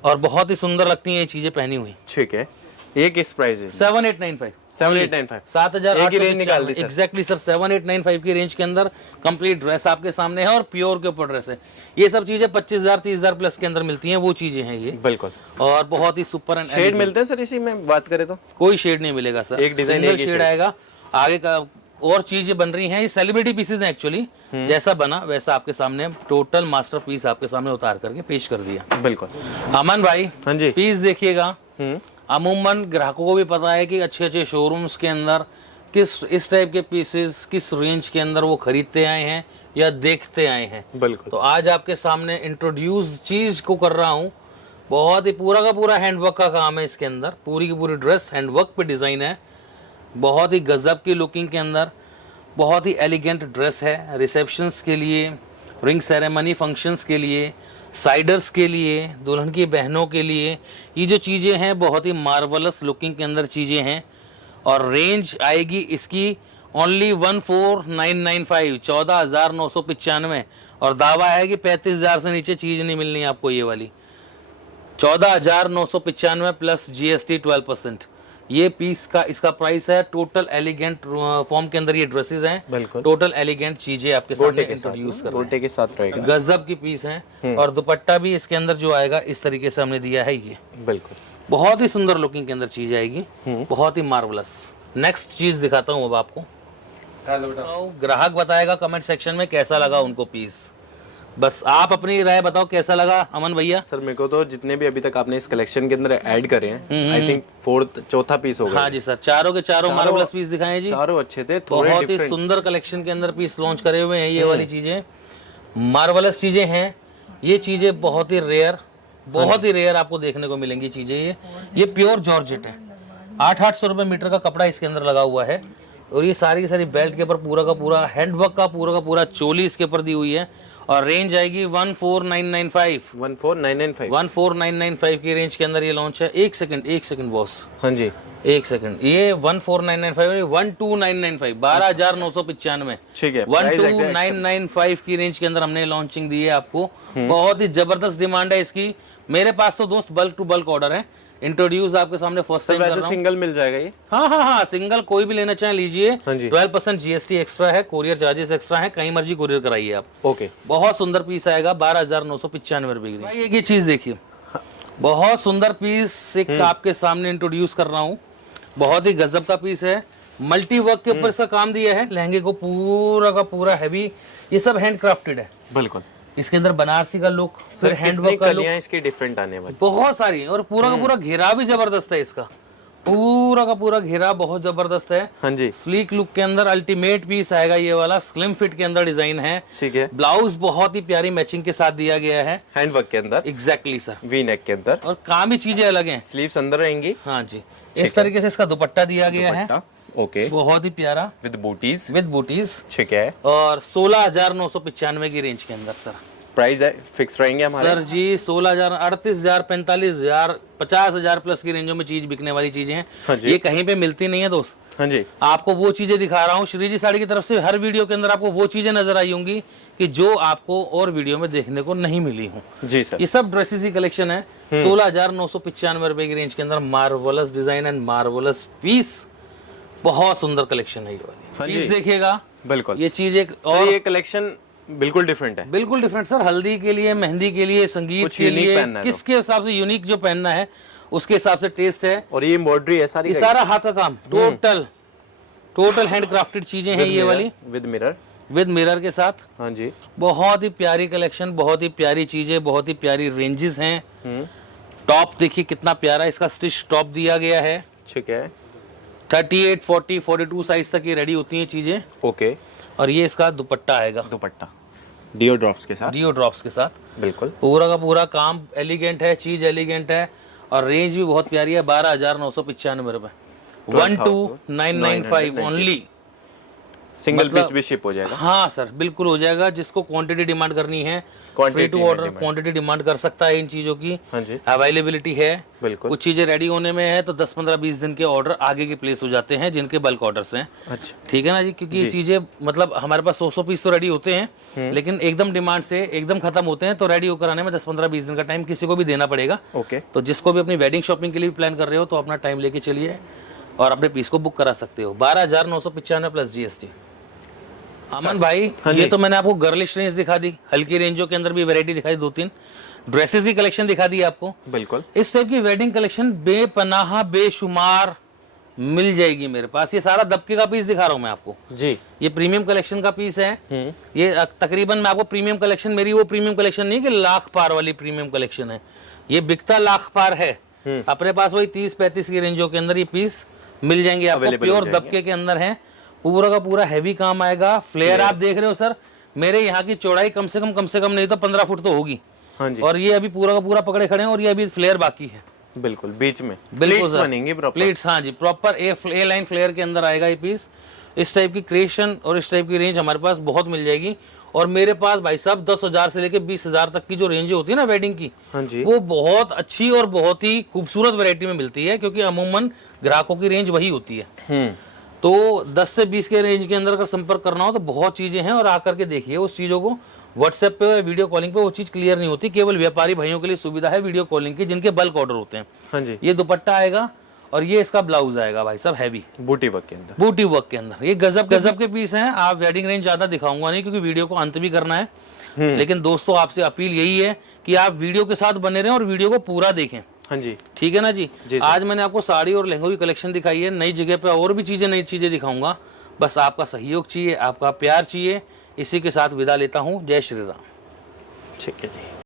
और बहुत ही सुंदर लगती है ये चीजें पहनी हुई। ठीक है। ये किस प्राइस है? 7895 7895 7895 एग्जैक्टली सर, 7895 की रेंज के अंदर कंप्लीट ड्रेस आपके सामने है और प्योर के ऊपर ड्रेस है। ये सब चीजें 25,000-30,000 प्लस के अंदर मिलती हैं, वो चीजें हैं ये। बिल्कुल। और बहुत ही सुपर एंड शेड मिलते हैं सर इसी में बात करें तो? कोई शेड नहीं मिलेगा सर, एक डिजाइन सिंगल शेड आएगा। आगे का और चीजें बन रही हैं, ये सेलिब्रिटी पीसेज हैं एक्चुअली। जैसा बना वैसा आपके सामने टोटल मास्टर पीस आपके सामने उतार करके पेश कर दिया। बिल्कुल। अमन भाई, हाँ जी, पीस देखिएगा। अमूमन ग्राहकों को भी पता है कि अच्छे अच्छे शोरूम्स के अंदर किस इस टाइप के पीसेस किस रेंज के अंदर वो खरीदते आए हैं या देखते आए हैं। बिल्कुल। तो आज आपके सामने इंट्रोड्यूस चीज को कर रहा हूँ। बहुत ही पूरा का पूरा हैंडवर्क का काम है इसके अंदर, पूरी की पूरी ड्रेस हैंडवर्क पे डिजाइन है। बहुत ही गजब की लुकिंग के अंदर, बहुत ही एलिगेंट ड्रेस है। रिसेप्शंस के लिए, रिंग सेरेमनी फंक्शंस के लिए, साइडर्स के लिए, दुल्हन की बहनों के लिए, ये जो चीज़ें हैं बहुत ही मार्वलस लुकिंग के अंदर चीज़ें हैं। और रेंज आएगी इसकी ओनली 14,995, 14,995। और दावा है कि 35,000 से नीचे चीज़ नहीं मिलनी आपको ये वाली। 14,995 प्लस GST 12%। ये पीस का इसका प्राइस है। टोटल एलिगेंट फॉर्म के अंदर ये ड्रेसेस हैं। बिल्कुल। टोटल एलिगेंट चीजें आपके सामने इंट्रोड्यूस कर रहे हैं। गोटे के साथ रहेगा, गजब की पीस हैं। और दुपट्टा भी इसके अंदर जो आएगा इस तरीके से हमने दिया है। ये बिल्कुल बहुत ही सुंदर लुकिंग के अंदर चीज आएगी, बहुत ही मार्वलस। नेक्स्ट चीज दिखाता हूँ अब आपको। ग्राहक बताएगा कमेंट सेक्शन में कैसा लगा उनको पीस। बस आप अपनी राय बताओ कैसा लगा अमन भैया। सर मेरे को तो जितने भी अभी तक आपने इस कलेक्शन के अंदर ऐड करे हैं, आई थिंक चौथा पीस होगा। हाँ जी सर, चारों के चारों मार्वलस पीस दिखाए जी, चारों अच्छे थे। बहुत ही सुंदर कलेक्शन के अंदर पीस लॉन्च करे हुए हैं। ये वाली चीजें मार्वलस चीजें हैं। ये चीजें बहुत ही रेयर आपको देखने को मिलेंगी चीजें। ये प्योर जॉर्जेट है। 800 रुपए मीटर का कपड़ा इसके अंदर लगा हुआ है। और ये सारी सारी बेल्ट के ऊपर पूरा का पूरा हैंडवर्क का पूरा चोली इसके ऊपर दी हुई है। और रेंज आएगी 14,995 14,995 की रेंज के अंदर ये लॉन्च है। एक सेकंड बॉस, हाँ जी, एक सेकंड। ये 14,995 12,995 12,995। ठीक है, 12,995 की रेंज के अंदर हमने लॉन्चिंग दी है आपको। बहुत ही जबरदस्त डिमांड है इसकी। मेरे पास तो दोस्त बल्क टू बल्क ऑर्डर है। इंट्रोड्यूस आपके सामने फर्स्ट टाइम कर रहा हूं। सिंगल मिल जाएगा ये? हाँ, सिंगल कोई भी लेना चाहे लीजिए। हाँ जी। 12% GST एक्स्ट्रा है, कोरियर चार्जेस एक्स्ट्रा है, कहीं मर्जी कोरियर कराइए आप। ओके। बहुत सुंदर पीस आएगा, 12,995 रुपए की। भाई ये चीज देखिए, बहुत सुंदर पीस एक आपके सामने इंट्रोड्यूस कर रहा हूँ। बहुत ही गजब का पीस है। मल्टी वर्क के ऊपर इसका काम दिया है। लहंगे को पूरा का पूरा हैवी, ये सब हैंड क्राफ्टेड है। बिल्कुल। इसके अंदर बनारसी का लुक, फिर हैंडवर्क का लुक, इसके डिफरेंट आने वाली बहुत सारी। और पूरा का पूरा घेरा भी जबरदस्त है इसका। पूरा का पूरा घेरा बहुत जबरदस्त है। हाँ जी, स्लीक लुक के अंदर अल्टीमेट पीस आएगा ये वाला। स्लिम फिट के अंदर डिजाइन है। ठीक है। ब्लाउज बहुत ही प्यारी मैचिंग के साथ दिया गया है, हैंडवर्क के अंदर। एग्जैक्टली सर, वी नेक के अंदर। और काम ही चीजें अलग हैं। स्लीव्स अंदर रहेंगी। हाँ जी, इस तरीके से इसका दुपट्टा दिया गया है। ओके, बहुत ही प्यारा विद बूटीज। ठीक है। और 16,995 की रेंज के अंदर सर प्राइस है फिक्स रहेंगे हमारे सर जी। 16,000, 38,000, 45,000, 50,000 प्लस की रेंजों में चीज बिकने वाली चीजें हैं। हाँ जी। ये कहीं पे मिलती नहीं है दोस्त। हाँ जी, आपको वो चीजें दिखा रहा हूँ। श्री जी साड़ी की तरफ से हर वीडियो के अंदर आपको वो चीजें नजर आई होंगी कि जो आपको और वीडियो में देखने को नहीं मिली हूँ। जी सर। ये सब ड्रेसेस की कलेक्शन है। 16,995 रुपए की रेंज के अंदर marvellous design and marvellous piece. बहुत सुंदर कलेक्शन है ये वाली। हाँ पीस जी। देखिएगा। बिल्कुल। ये चीज एक और ये कलेक्शन बिल्कुल डिफरेंट है। बिल्कुल डिफरेंट सर, हल्दी के लिए, मेहंदी के लिए, संगीत कुछ के unique लिए, पहनना है तो। किसके हिसाब से यूनिक जो पहनना है उसके हिसाब से टेस्ट है। और ये एम्ब्रॉयडरी है सारी ये सारा हाथ का काम, टोटल हैंडक्राफ्टेड चीजें हैं ये वाली, विद मिरर, विद मिरर के साथ। हाँ जी। बहुत ही प्यारी कलेक्शन, बहुत ही प्यारी चीजें, बहुत ही प्यारी रेंजेस हैं। टॉप देखिए कितना प्यारा इसका स्टिच टॉप दिया गया है। ठीक है। 38, 40, 42 साइज तक ये रेडी होती हैं चीजें। ओके। और ये इसका दुपट्टा आएगा, दुपट्टा डियो ड्रॉप्स के साथ, डियो ड्रॉप्स के साथ। बिल्कुल पूरा का पूरा काम एलिगेंट है, चीज एलिगेंट है और रेंज भी बहुत प्यारी है। 12,995 रुपए, 12,995 ओनली। सिंगल मतलब- पीस भी शिप हो जाएगा। हाँ सर बिल्कुल हो जाएगा। जिसको क्वांटिटी डिमांड करनी है, Quantity फ्री टू में ऑर्डर demand। क्वांटिटी डिमांड कर सकता है इन चीजों की। हाँ जी, अवेलेबिलिटी है। बिल्कुल। कुछ चीजें रेडी होने में है तो 10, 15, 20 दिन के ऑर्डर आगे के प्लेस हो जाते हैं जिनके बल्क ऑर्डर्स हैं। अच्छा, ठीक है ना जी, क्योंकि ये चीजें मतलब हमारे पास 100 पीस तो रेडी होते हैं, लेकिन एकदम डिमांड से एकदम खत्म होते हैं तो रेडी होकर आने में 10, 15, 20 दिन का टाइम किसी को भी देना पड़ेगा। ओके। तो जिसको भी अपनी वेडिंग शॉपिंग के लिए प्लान कर रहे हो तो अपना टाइम लेके चलिए और अपने पीस को बुक करा सकते हो। 12,995 प्लस GST। अमन भाई, ये तो मैंने आपको गर्लिश रेंज दिखा दी, हल्की रेंजों के अंदर भी वैरायटी दिखाई, 2-3 ड्रेसेस की कलेक्शन दिखा दी आपको। बिल्कुल। इस टाइप की वेडिंग कलेक्शन बेपनाह बेशुमार मिल जाएगी मेरे पास। ये सारा दबके का पीस दिखा रहा हूँ मैं आपको जी। ये प्रीमियम कलेक्शन का पीस है। ये तकरीबन मैं आपको प्रीमियम कलेक्शन, मेरी वो प्रीमियम कलेक्शन नहीं कि लाख पार वाली प्रीमियम कलेक्शन है, ये बिकता लाख पार है। अपने पास वही 30-35 की रेंजों के अंदर ये पीस मिल जाएंगे आपको, Available हो प्योर जाएंगे। दबके के अंदर है। पूरा का पूरा हैवी काम आएगा। फ्लेयर आप देख रहे हो सर, मेरे यहाँ की चौड़ाई कम से कम नहीं तो 15 फुट तो होगी। हाँ जी, और ये अभी पूरा का पूरा पकड़े खड़े हैं और ये अभी फ्लेयर बाकी है। बिल्कुल बीच में बिल्कुल प्लेट्स सर। बनेंगी प्रॉपर। प्लेट्स, हाँ जी, प्रॉपर ए लाइन फ्लेयर के अंदर आएगा ये पीस। इस टाइप की क्रिएशन और इस टाइप की रेंज हमारे पास बहुत मिल जाएगी। और मेरे पास भाई साहब 10,000 से लेके 20,000 तक की जो रेंज होती है ना वेडिंग की, हाँ जी, वो बहुत अच्छी और बहुत ही खूबसूरत वैरायटी में मिलती है, क्योंकि अमूमन ग्राहकों की रेंज वही होती है। तो 10 से 20 के रेंज के अंदर अगर संपर्क करना हो तो बहुत चीजें हैं, और आकर के देखिए उस चीजों को। व्हाट्सएप पे वीडियो कॉलिंग पे वो चीज क्लियर नहीं होती। केवल व्यापारी भाइयों के लिए सुविधा है वीडियो कॉलिंग की, जिनके बल्क ऑर्डर होते हैं। हाँ जी। ये दुपट्टा आएगा और ये इसका ब्लाउज आएगा भाई साहब, हैवी बूटी वर्क के अंदर, बूटी वर्क के अंदर। ये गजब के पीस हैं। आप वेडिंग रेंज ज्यादा दिखाऊंगा नहीं क्योंकि वीडियो को अंत भी करना है। लेकिन दोस्तों आपसे अपील यही है कि आप वीडियो के साथ बने रहें और वीडियो को पूरा देखें। हाँ जी, ठीक है ना जी। जी सर। आज मैंने आपको साड़ी और लहंगों की कलेक्शन दिखाई है। नई जगह पे और भी चीजें, नई चीजें दिखाऊंगा। बस आपका सहयोग चाहिए, आपका प्यार चाहिए। इसी के साथ विदा लेता हूँ। जय श्री राम। ठीक है जी।